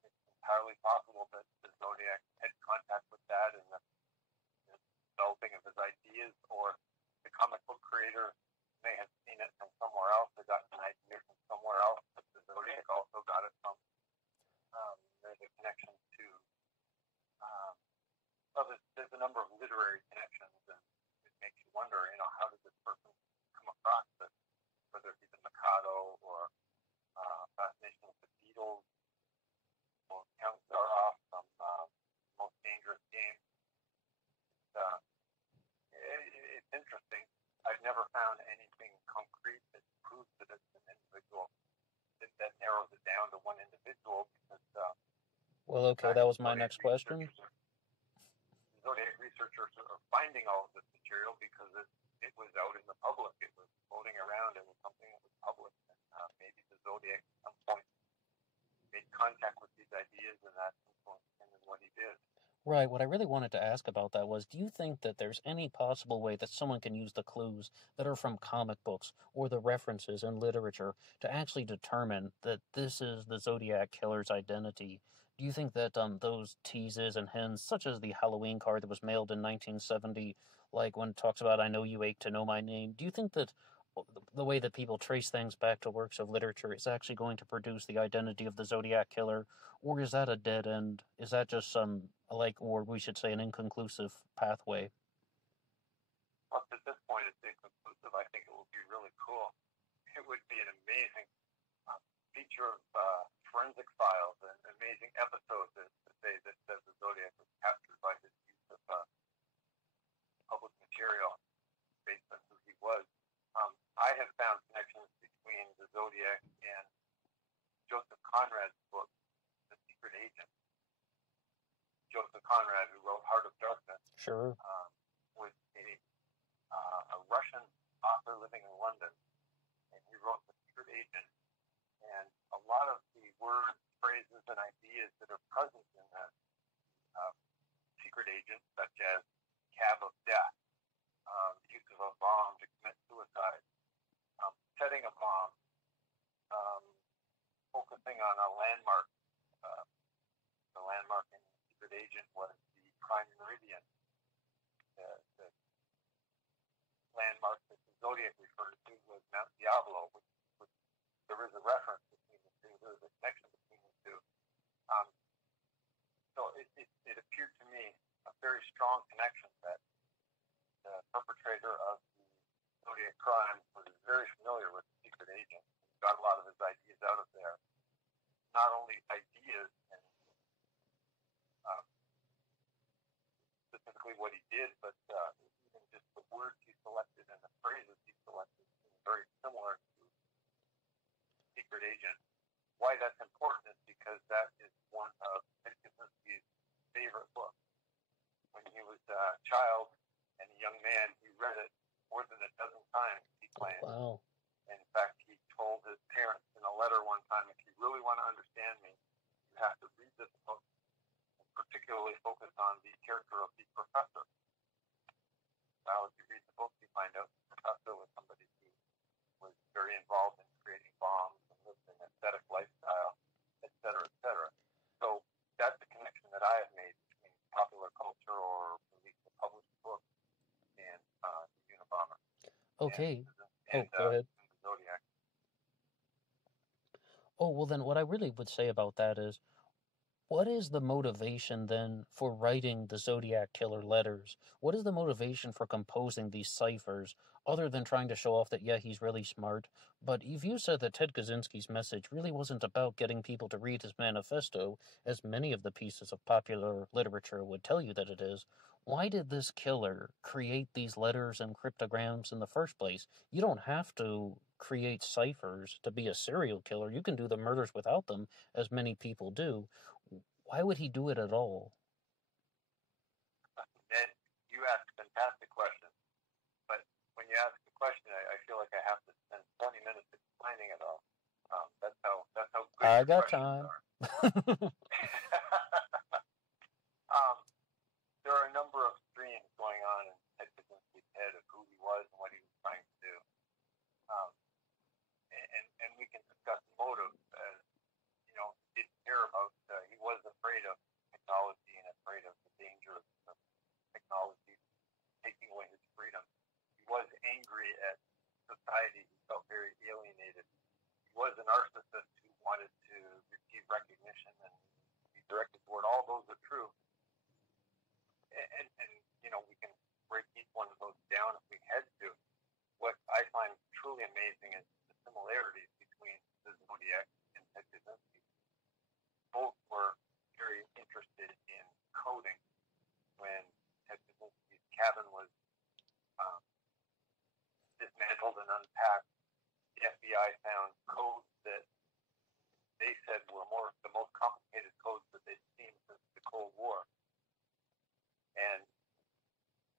It's entirely possible that the Zodiac had contact with that in the developing of his ideas, or the comic book creator may have seen it from somewhere else or gotten an idea from somewhere else, but the Zodiac also got it from. There's a connection to. Well, there's a number of literary connections, and it makes you wonder, how did this person come across this? Whether it be the Mikado or fascination with the Beatles or Count Zaroff from Most Dangerous Game. It's interesting. I've never found anything concrete that proves that it's an individual. That narrows it down to one individual because. Well, okay, that was my next question. Zodiac researchers are finding all of this material because it was out in the public. It was floating around. It was something that was public. And maybe the Zodiac at some point made contact with these ideas, and that influenced him in what he did. Right, what I really wanted to ask about that was, do you think that there's any possible way that someone can use the clues that are from comic books or the references in literature to actually determine that this is the Zodiac killer's identity? Do you think that those teases and hints, such as the Halloween card that was mailed in 1970, like when it talks about "I know you ache to know my name," do you think that the way that people trace things back to works of literature is actually going to produce the identity of the Zodiac killer, or is that a dead end? Is that just or we should say, an inconclusive pathway? Well, at this point, it's inconclusive. I think it would be really cool. It would be an amazing feature of forensic files, an amazing episode to say that the Zodiac was captured by his use of public material based on who he was. I have found connections between the Zodiac and Joseph Conrad's book, The Secret Agent. Joseph Conrad, who wrote Heart of Darkness, Sure. was a Russian author living in London, and he wrote The Secret Agent. And a lot of the words, phrases, and ideas that are present in that secret agent, such as cab of death, use of a bomb to commit suicide, setting a bomb, focusing on a landmark. The landmark in the secret agent was the prime meridian. The landmark that the Zodiac referred to was Diablo, which there is a reference between the two. There's a connection between the two. Um, so it appeared to me a very strong connection that the perpetrator of the Zodiac crime was very familiar with the secret agent. He got a lot of his ideas out of there. Not only ideas and specifically what he did, but even just the words he selected and the phrases he selected seem very similar to secret agent. Why that's important is because that is one of Ted Kaczynski's favorite books. When he was a child and a young man, he read it more than a dozen times, he claimed. Wow. And in fact, he told his parents in a letter one time, if you really want to understand me, you have to read this book, and particularly focus on the character of the professor. Well, if you read the book, you find out the professor was somebody who was very involved in creating bombs and lived an aesthetic lifestyle, et cetera, et cetera. So that's the connection that I have made between popular culture, or at least the published book, and the Unabomber. Okay. And go ahead. the Zodiac. Oh, well, then what I really would say about that is, what is the motivation then for writing the Zodiac Killer letters? What is the motivation for composing these ciphers, other than trying to show off that, yeah, he's really smart? But if you said that Ted Kaczynski's message really wasn't about getting people to read his manifesto, as many of the pieces of popular literature would tell you that it is, why did this killer create these letters and cryptograms in the first place? You don't have to create ciphers to be a serial killer. You can do the murders without them, as many people do. Why would he do it at all? And you ask fantastic questions, but when you ask the question, I feel like I have to spend 20 minutes explaining it all. That's how good I your got questions time. are. There are a number of streams going on in Ted Kaczynski's head of who he was and what he was trying to do. And we can discuss motive, as he didn't care about. He was afraid of technology and afraid of the danger of technology taking away his freedom. He was angry at society. He felt very alienated. He was a narcissist who wanted to receive recognition and be directed toward. All those are true. And we can break each one of those down if we had to. What I find truly amazing is the similarities between the Zodiac and Ted Kaczynski. Both were very interested in coding. When Ted Kaczynski's cabin was dismantled and unpacked, the FBI found codes that they said were the most complicated codes that they'd seen since the Cold War. And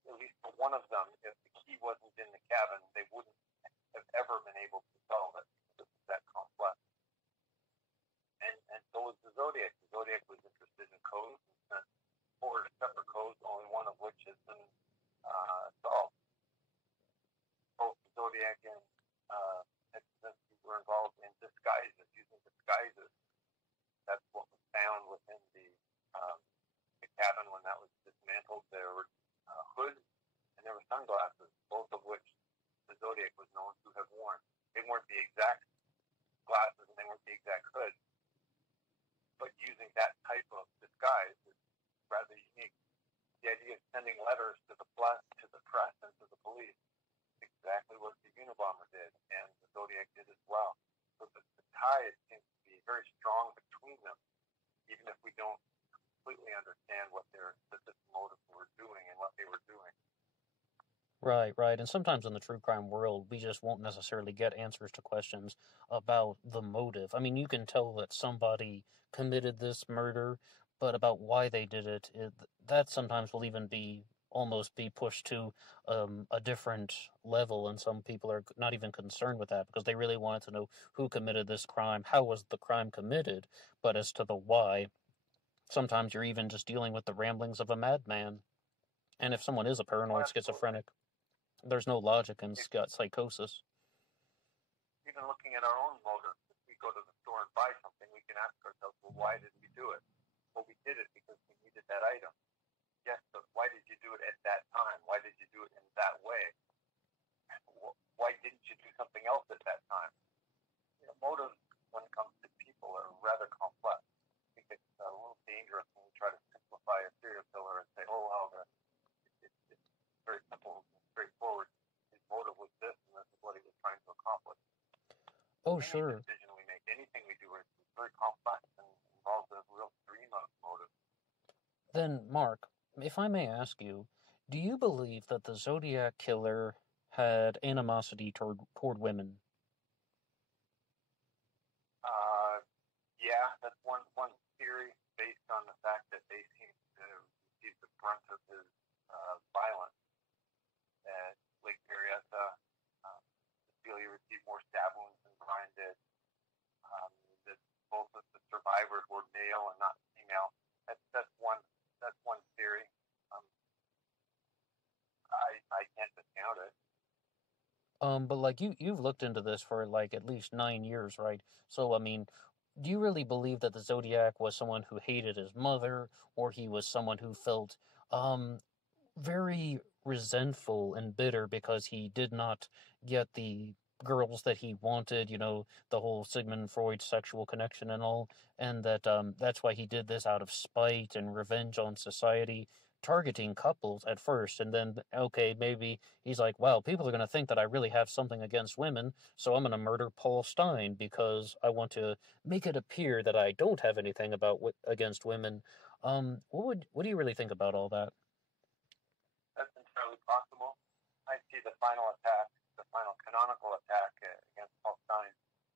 at least for one of them, if the key wasn't in the cabin, they wouldn't have ever been able to solve it. It was that complex. And so was the Zodiac. The Zodiac was interested in codes and sent 4 separate codes, only one of which has been solved. Both the Zodiac and Kaczynski were involved in disguises, using disguises. That's what was found within the cabin when that was dismantled. There were hoods and there were sunglasses, both of which the Zodiac was known to have worn. They weren't the exact glasses and they weren't the exact hoods, but using that type of disguise is rather unique. The idea of sending letters to the press and to the police is exactly what the Unabomber did, and the Zodiac did as well. So the tie seems to be very strong between them, even if we don't completely understand what their specific motives were doing and what they were doing. Right. And sometimes in the true crime world, we just won't necessarily get answers to questions about the motive. I mean, you can tell that somebody committed this murder, but about why they did it, that sometimes will even almost be pushed to a different level, and some people are not even concerned with that because they really wanted to know who committed this crime, how was the crime committed, but as to the why, sometimes you're even just dealing with the ramblings of a madman. And if someone is a paranoid schizophrenic, there's no logic in psychosis. Even looking at our own motives, if we go to the store and buy something, we can ask ourselves, well, why did we do it? Well, we did it because we needed that item. Yes, but why did you do it at that time? Why did you do it in that way? why didn't you do something else at that time? Motives when it comes to people are rather complex. I think it's a little dangerous when we try to simplify a serial killer and say, oh, well, it's very simple and straightforward. His motive was this, and this is what he was trying to accomplish. Oh, Any sure. decision we make, anything we do, is very complex and involves a real stream of motive. Then, Mark, if I may ask you, do you believe that the Zodiac killer had animosity toward women? Yeah, that's one theory based on the fact that they seem to receive the brunt of his violence. At Lake Berryessa, Cecilia received more stab wounds than Brian did. That both of the survivors were male and not female. That's one theory. I can't discount it. But like you've looked into this for like at least 9 years, right? So I mean, do you really believe that the Zodiac was someone who hated his mother, or he was someone who felt very resentful and bitter because he did not get the girls that he wanted, the whole Sigmund Freud sexual connection and all, and that's why he did this out of spite and revenge on society, targeting couples at first, and then, okay, maybe he's like, wow, people are going to think that I really have something against women, so I'm going to murder Paul Stein because I want to make it appear that I don't have anything against women. What do you really think about all that? That's entirely possible. I see the final attack, the final canonical attack against Paul Stein,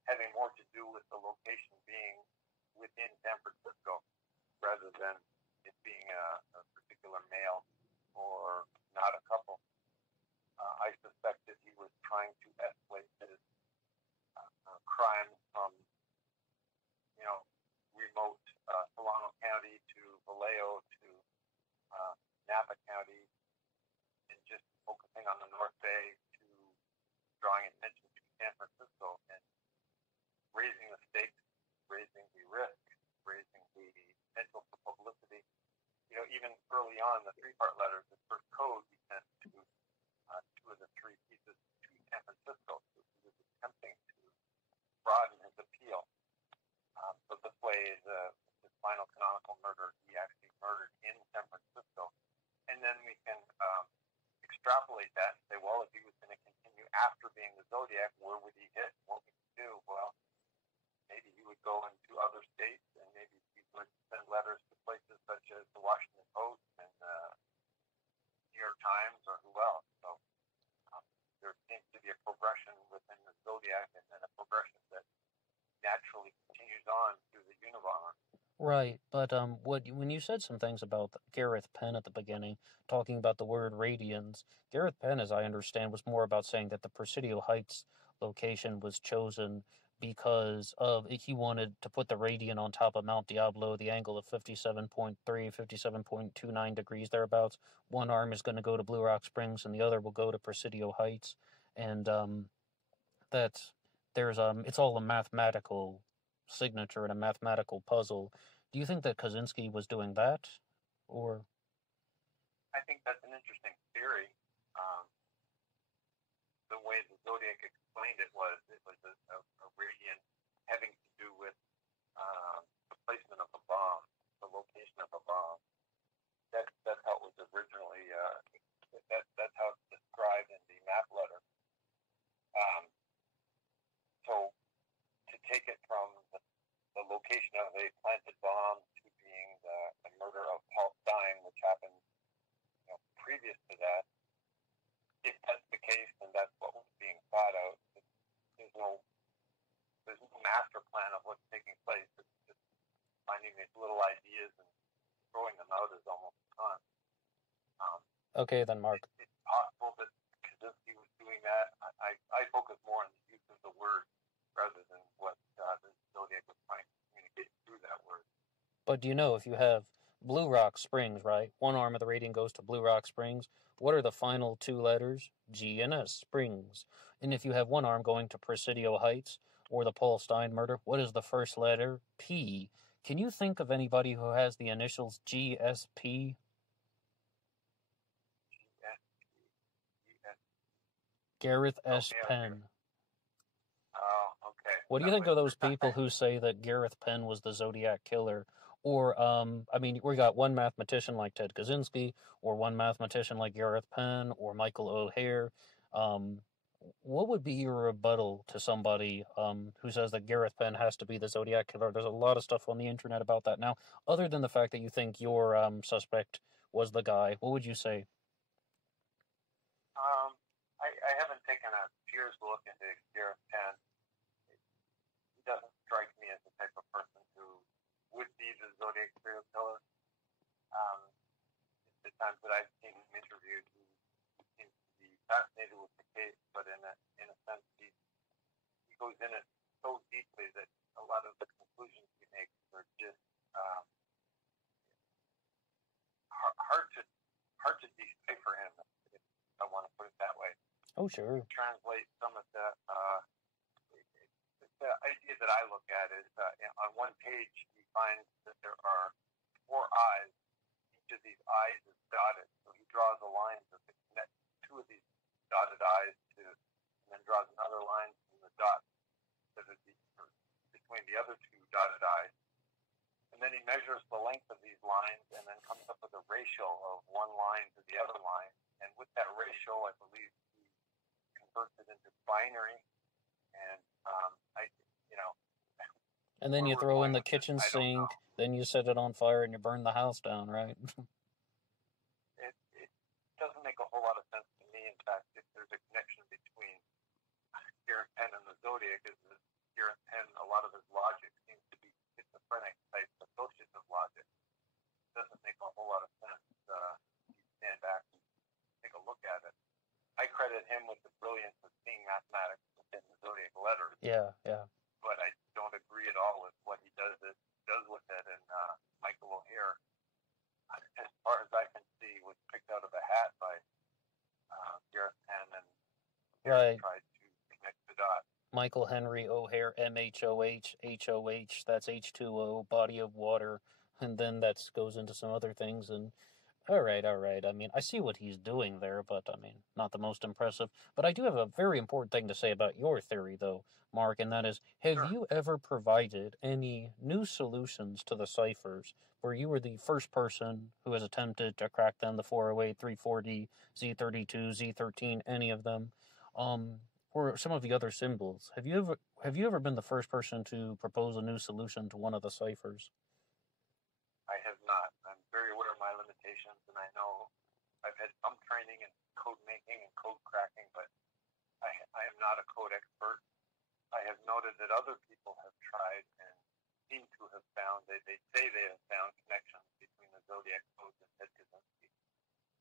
having more to do with the location being within San Francisco rather than it being a particular male or not a couple. I suspect that he was trying to escalate his crimes from, remote Solano County to Vallejo to Napa County, and just focusing on the North Bay to drawing attention to San Francisco and raising the stakes, raising the risk, raising the potential for publicity. Even early on, the three-part letters, the first code he sent to two of the three pieces to San Francisco. So he was attempting to broaden his appeal. So this way, his final canonical murder, he actually murdered in San Francisco. And then we can extrapolate that and say, well, if he was going to continue after being the Zodiac, where would he hit? What would he do? Well, maybe he would go into other states, and maybe he would send letters to places such as the Washington Post and New York Times, or who else. So there seems to be a progression within the Zodiac, and then a progression that naturally continues on through the Unabomber. Right, but when you said some things about Gareth Penn at the beginning, talking about the word radians, Gareth Penn, as I understand, was more about saying that the Presidio Heights location was chosen because he wanted to put the radian on top of Mount Diablo, the angle of 57.3, 57.29 degrees thereabouts. One arm is going to go to Blue Rock Springs, and the other will go to Presidio Heights, and that's it's all a mathematical signature and a mathematical puzzle. Do you think that Kaczynski was doing that, or? I think that's an interesting theory. The way the Zodiac explained it was a radian having to do with the placement of a bomb, the location of a bomb. That's how it was originally. That's how it's described in the map letter. So to take it from the location of a planted bomb to being the murder of Paul Stein, which happened previous to that, if that's the case, then that's what was being thought out. There's no master plan of what's taking place. It's just finding these little ideas and throwing them out is almost fun. Okay, then, Mark. It's possible that Kaczynski was doing that. I focus more on the use of the word rather than what the Zodiac was trying to communicate through that word. But do you know, if you have Blue Rock Springs, right? One arm of the radian goes to Blue Rock Springs. What are the final two letters? G and S, Springs. And if you have one arm going to Presidio Heights or the Paul Stein murder, what is the first letter? P. Can you think of anybody who has the initials GSP? Gareth S. Okay, Penn. oh, okay. What do you think of those people who say that Gareth Penn was the Zodiac killer? Or, I mean, we got one mathematician like Ted Kaczynski, or one mathematician like Gareth Penn, or Michael O'Hare. Um, what would be your rebuttal to somebody who says that Gareth Penn has to be the Zodiac killer? There's a lot of stuff on the internet about that now. Other than the fact that you think your suspect was the guy, what would you say? I haven't taken a fierce look into Gareth Penn. He doesn't strike me as the type of person who would be the Zodiac serial killer. Um, the times that I've seen him interviewed, he seems to be fascinated with the case, but in a sense, he goes in it so deeply that a lot of the conclusions he makes are just hard to decipher him, if I want to put it that way. Oh, sure. Translate some of the idea that I look at is on one page he finds that there are 4 eyes. Each of these eyes is dotted, so he draws a line that connects 2 of these dotted eyes to, and then draws another line from the dot that is between the other 2 dotted eyes. And then he measures the length of these lines and then comes up with a ratio of one line to the other line. And with that ratio, I believe he converts it into binary. And And then you throw in the kitchen sink, then you set it on fire and you burn the house down, right? It doesn't make a whole lot of sense to me. In fact, if there's a connection between Gareth Penn and the Zodiac, is that Gareth Penn, a lot of his logic seems to be schizophrenic type associative logic. It doesn't make a whole lot of sense. You stand back and take a look at it. I credit him with the brilliance of seeing mathematics within the Zodiac letters. Yeah. But I don't agree at all with what he does with it. And Michael O'Hare, as far as I can see, was picked out of a hat by Gareth Penn and right. Tried to connect the dots. Michael Henry O'Hare, MHOH, HOH, that's H2O, body of water, and then that goes into some other things, and all right. I mean, I see what he's doing there, but I mean, not the most impressive. But I do have a very important thing to say about your theory, though, Mark, and that is, have you ever provided any new solutions to the ciphers where you were the first person who has attempted to crack them, the 408, 340, Z32, Z13, any of them, or some of the other symbols? Have you ever been the first person to propose a new solution to one of the ciphers? I have not. I'm very aware of my limitations, and I know I've had some training in code making and code cracking, but I am not a code expert. I have noted that other people have tried and seem to have found, they say they have found connections between the Zodiac codes and Ted Kaczynski.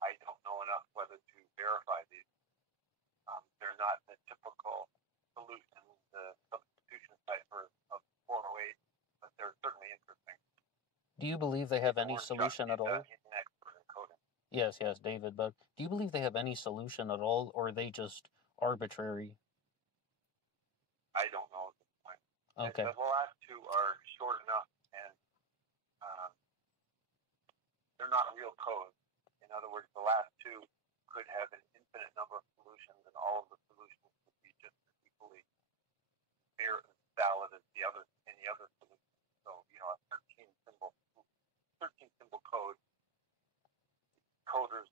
I don't know enough whether to verify these. They're not the typical solution, the substitution cipher of 408, but they're certainly interesting. Do you believe they have any solution at all? He's an expert in coding. Yes, David, but do you believe they have any solution at all, or are they just arbitrary? I don't know at this point. Okay. The last 2 are short enough, and they're not real code. In other words, the last 2 could have an infinite number of solutions, and all of the solutions would be just as equally fair and valid as any other solution. So, a 13 symbol code, coders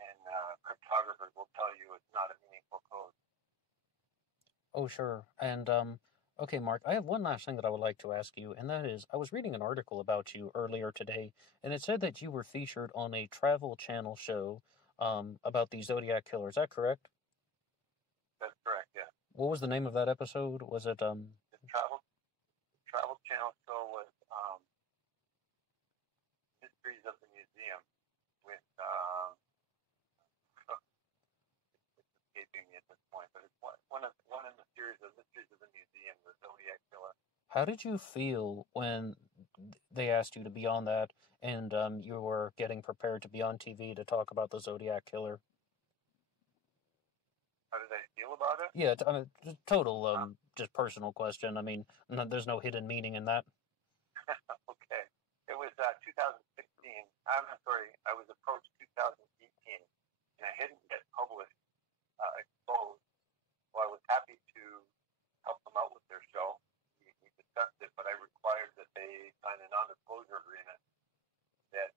and cryptographers will tell you it's not a meaningful code. Oh, sure. And, okay, Mark, I have one last thing that I would like to ask you, and that is, I was reading an article about you earlier today, and it said that you were featured on a Travel Channel show about the Zodiac Killer. Is that correct? That's correct, yeah. What was the name of that episode? Was it, The Travel Channel show was Mysteries of the Museum with it's escaping me at this point, but it's one in the series of Mysteries of the Museum, the Zodiac Killer. How did you feel when they asked you to be on that and you were getting prepared to be on TV to talk about the Zodiac Killer? How did I feel about it? Yeah, I mean, total, just personal question. I mean, there's no hidden meaning in that. Okay. It was 2016. I'm sorry, I was approached 2018, and I hadn't yet published Exposed, So I was happy to help them out with their show. We discussed it, but I required that they sign a non-disclosure agreement that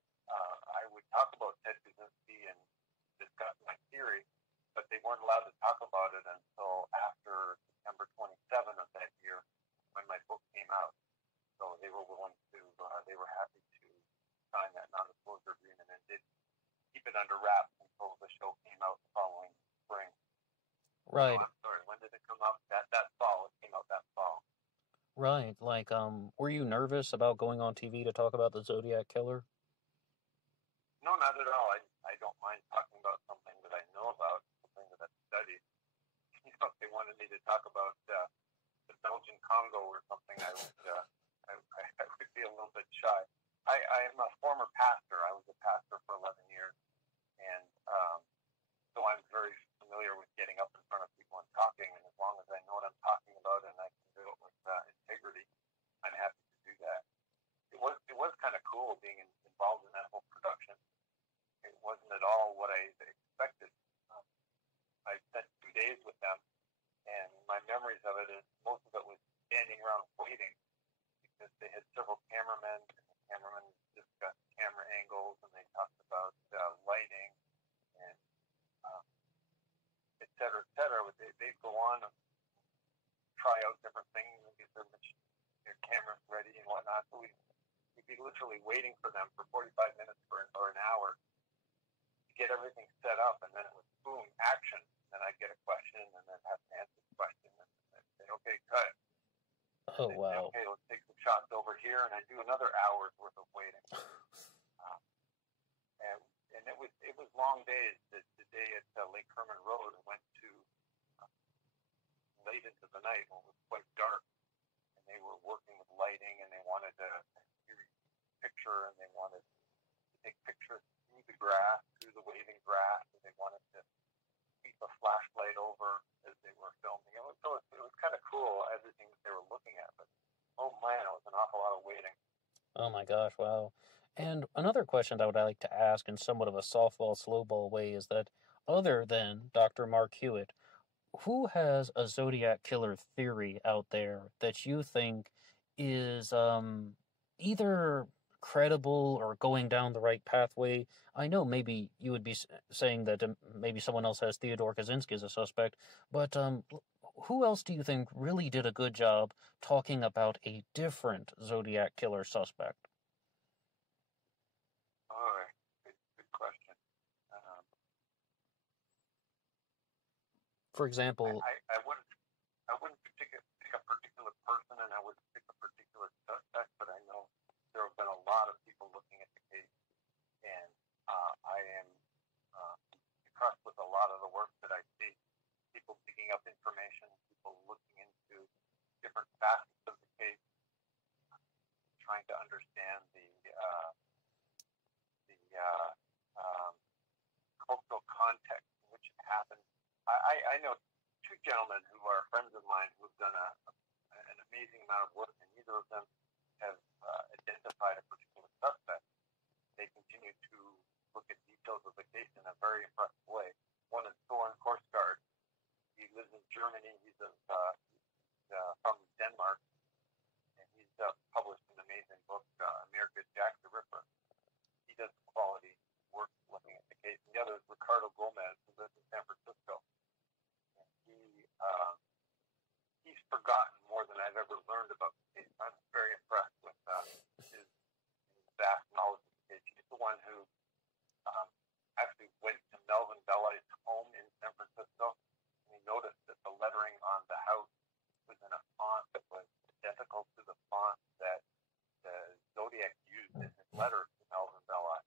I would talk about Ted Kaczynski and discuss my theory, but they weren't allowed to talk about it until after September 27 of that year when my book came out. So they were willing to, they were happy to sign that non-disclosure agreement and did keep it under wraps until the show came out the following spring. Right. No, I'm sorry, when did it come out? That fall. It came out that fall. Right. Like, were you nervous about going on TV to talk about the Zodiac Killer? No, not at all. I don't mind talking about something that I know about, something that I've studied. You know, if they wanted me to talk about the Belgian Congo or something, I would be a little bit shy. I am a former pastor. I was a pastor for 11 years, and so I'm very familiar with getting up in front of people and talking. And as long as I know what I'm talking about and I can do it with integrity, I'm happy to do that. It was kind of cool being involved in that whole production. It wasn't at all what I expected. I spent 2 days with them, and my memories of it is most of it was standing around waiting because they had several cameramen, and the cameramen discussed camera angles, and they talked about lighting and et cetera, et cetera. They'd go on and try out different things and get their cameras ready and whatnot. So we'd be literally waiting for them for 45 minutes or an hour to get everything set up, and then it was boom, action. And then I'd get a question, and then have to answer the question, and then say, okay, cut. Oh, Say, wow. okay, let's take some shots over here, and I do another hour's worth of waiting. And it was long days. The day at Lake Herman Road went to late into the night when it was quite dark, and they were working with lighting, and they wanted to picture, and they wanted to take pictures through the grass, through the waving grass, and they wanted to keep a flashlight over as they were filming. It was kind of cool, everything that they were looking at, but oh man, it was an awful lot of waiting. Oh my gosh, wow. And another question that I would like to ask in somewhat of a softball, slowball way is that other than Dr. Mark Hewitt, who has a Zodiac Killer theory out there that you think is either credible or going down the right pathway? I know maybe you would be saying that maybe someone else has Theodore Kaczynski as a suspect, but who else do you think really did a good job talking about a different Zodiac Killer suspect? Oh, good question. For example, I wouldn't pick a particular person, and I wouldn't pick a particular suspect, but I know there have been a lot of people looking at the case, and I am impressed with a lot of the work that I see. People picking up information, people looking into different facets of the case, trying to understand the cultural context in which it happened. I know two gentlemen who are friends of mine who have done an amazing amount of work, and neither of them have identified a particular suspect. They continue to look at details of the case in a very impressive way. One is Thorn Korsgaard. He lives in Germany. He's from Denmark, and he's published an amazing book, America's Jack the Ripper. He does quality work looking at the case. And the other is Ricardo Gomez, who lives in San Francisco. And he's forgotten more than I've ever learned about the case. I'm very impressed with his vast knowledge of the case. He's the one who actually went to Melvin Belli's home in San Francisco, and he noticed that the lettering on the house was in a font that was identical to the font that the Zodiac used in his letter to Melvin Belli,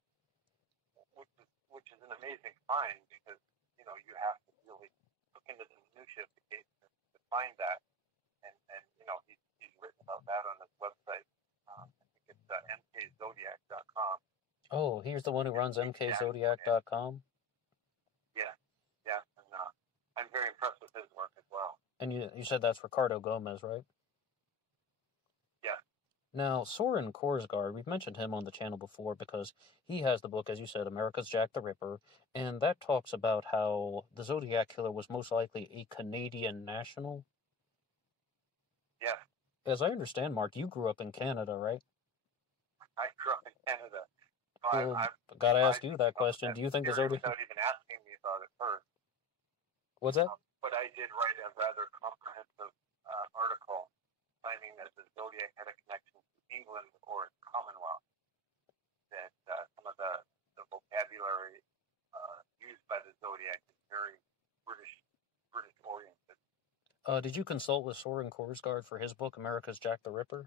which is an amazing find, because you have to really look into the minutiae of the case to find that, and he's written about that on his website. I think it's mkzodiac.com. Oh, he's the one who runs mkzodiac.com? Yeah, and I'm very impressed with his work as well. And you said that's Ricardo Gomez, right? Yeah. Now, Soren Korsgaard, we've mentioned him on the channel before because he has the book, as you said, America's Jack the Ripper, and that talks about how the Zodiac Killer was most likely a Canadian national. Yes, As I understand, Mark, you grew up in Canada, right? I grew up in Canada. So Well, I'm I gotta ask surprised you you that came up with question. that Do you think the theory Zodiac... without even asking me about it first. What's that? But I did write a rather comprehensive article finding that the Zodiac had a connection to England or its Commonwealth. That some of the vocabulary used by the Zodiac is very British oriented. Did you consult with Soren Korsgaard for his book, America's Jack the Ripper?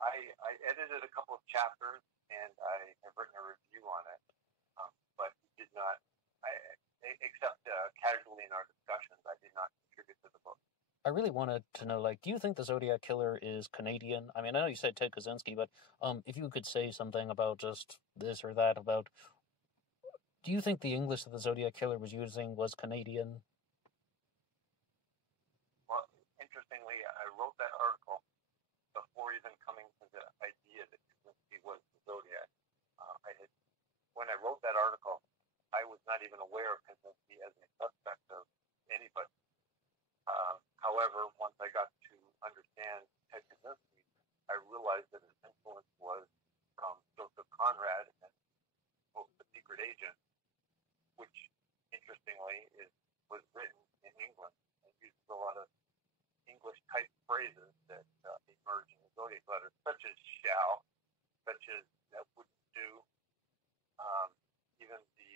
I edited a couple of chapters and I have written a review on it, but did not, except casually in our discussions, I did not contribute to the book. I really wanted to know, like, do you think the Zodiac Killer is Canadian? I mean, I know you said Ted Kaczynski, but if you could say something about just this or that about, do you think the English that the Zodiac Killer was using was Canadian? Well, interestingly, I wrote that article before even coming to the idea that Kaczynski was the Zodiac. When I wrote that article, I was not even aware of Kaczynski as a suspect of anybody. However, once I got to understand Ted Kaczynski, I realized that his influence was from Joseph Conrad and The Secret Agent, which, interestingly, was written in England and uses a lot of English-type phrases that emerge in the Zodiac letters, such as shall, such as that wouldn't do, even the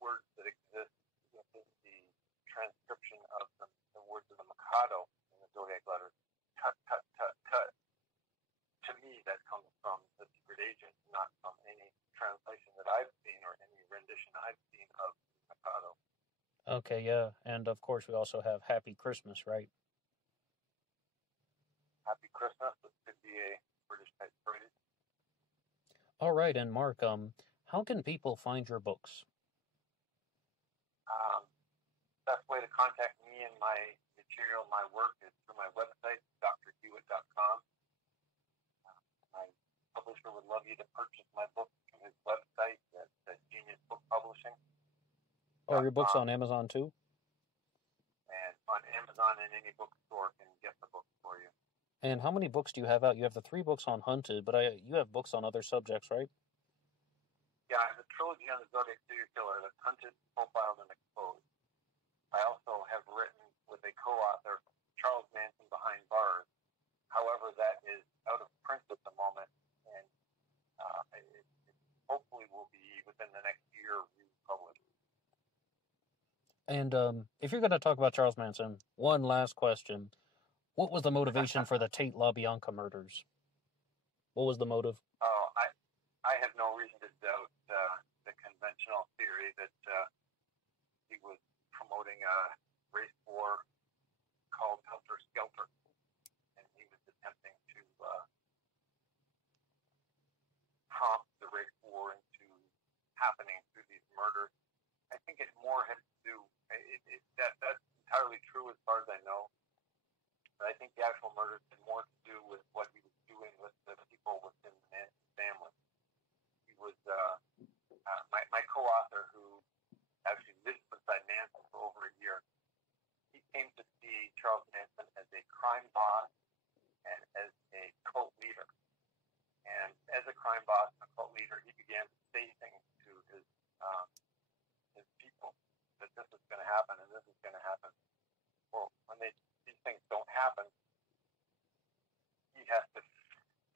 words that exist in the transcription of the words of the Mikado in the Zodiac letters, tut, tut, tut, tut. To me, that comes from The Secret Agent, not from any translation that I've seen or any rendition I've seen of the Mikado. Okay, yeah. And of course, we also have Happy Christmas, right? Happy Christmas, this could be a British type phrase. All right, and Mark, how can people find your books? Best way to contact me and my material, my work, is through my website, drhewitt.com. My publisher would love you to purchase my book through his website. That's Genius Book Publishing. Are your books on Amazon too? And on Amazon and any bookstore can get the book for you. And how many books do you have out? You have the 3 books on Hunted, but you have books on other subjects, right? Yeah, I have a trilogy on the Zodiac serial killer that's Hunted, Profiled, and Exposed. I also have written with a co-author, Charles Manson, Behind Bars. However, that is out of print at the moment, and it hopefully will be within the next year republished. And if you're going to talk about Charles Manson, one last question. What was the motivation for the Tate LaBianca murders? What was the motive? Oh, I have no reason to doubt the conventional theory that he was promoting a race war called Helter Skelter, and he was attempting to prompt the race war into happening through these murders. I think it more has to do, that's entirely true as far as I know, but I think the actual murders had more to do with what he was doing with the people within the Manson family. He was, my co-author, who actually lived beside Manson for over a year, he came to see Charles Manson as a crime boss and as a cult leader. And as a crime boss and a cult leader, he began to say things to his people that this is going to happen and this is going to happen. Well, when these things don't happen, he has to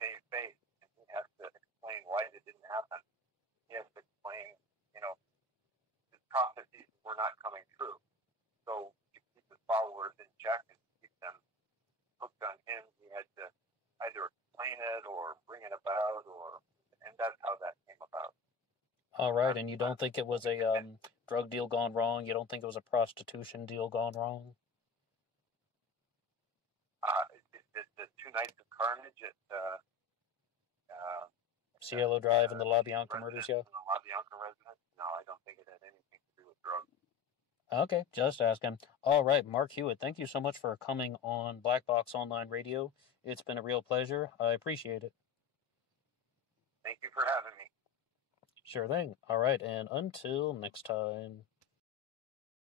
save face and he has to explain why it didn't happen. He has to explain, his prophecies were not coming true. So to keep his followers in check and keep them hooked on him, he had to either explain it or bring it about, and that's how that came about. All right, and you don't think it was a drug deal gone wrong? You don't think it was a prostitution deal gone wrong? The 2 nights of carnage at Cielo Drive and the LaBianca murders, yeah? The LaBianca residence? No, I don't think it had anything to do with drugs. Okay, just asking. All right, Mark Hewitt, thank you so much for coming on Black Box Online Radio. It's been a real pleasure. I appreciate it. Thank you for having me. Sure thing. All right, and until next time.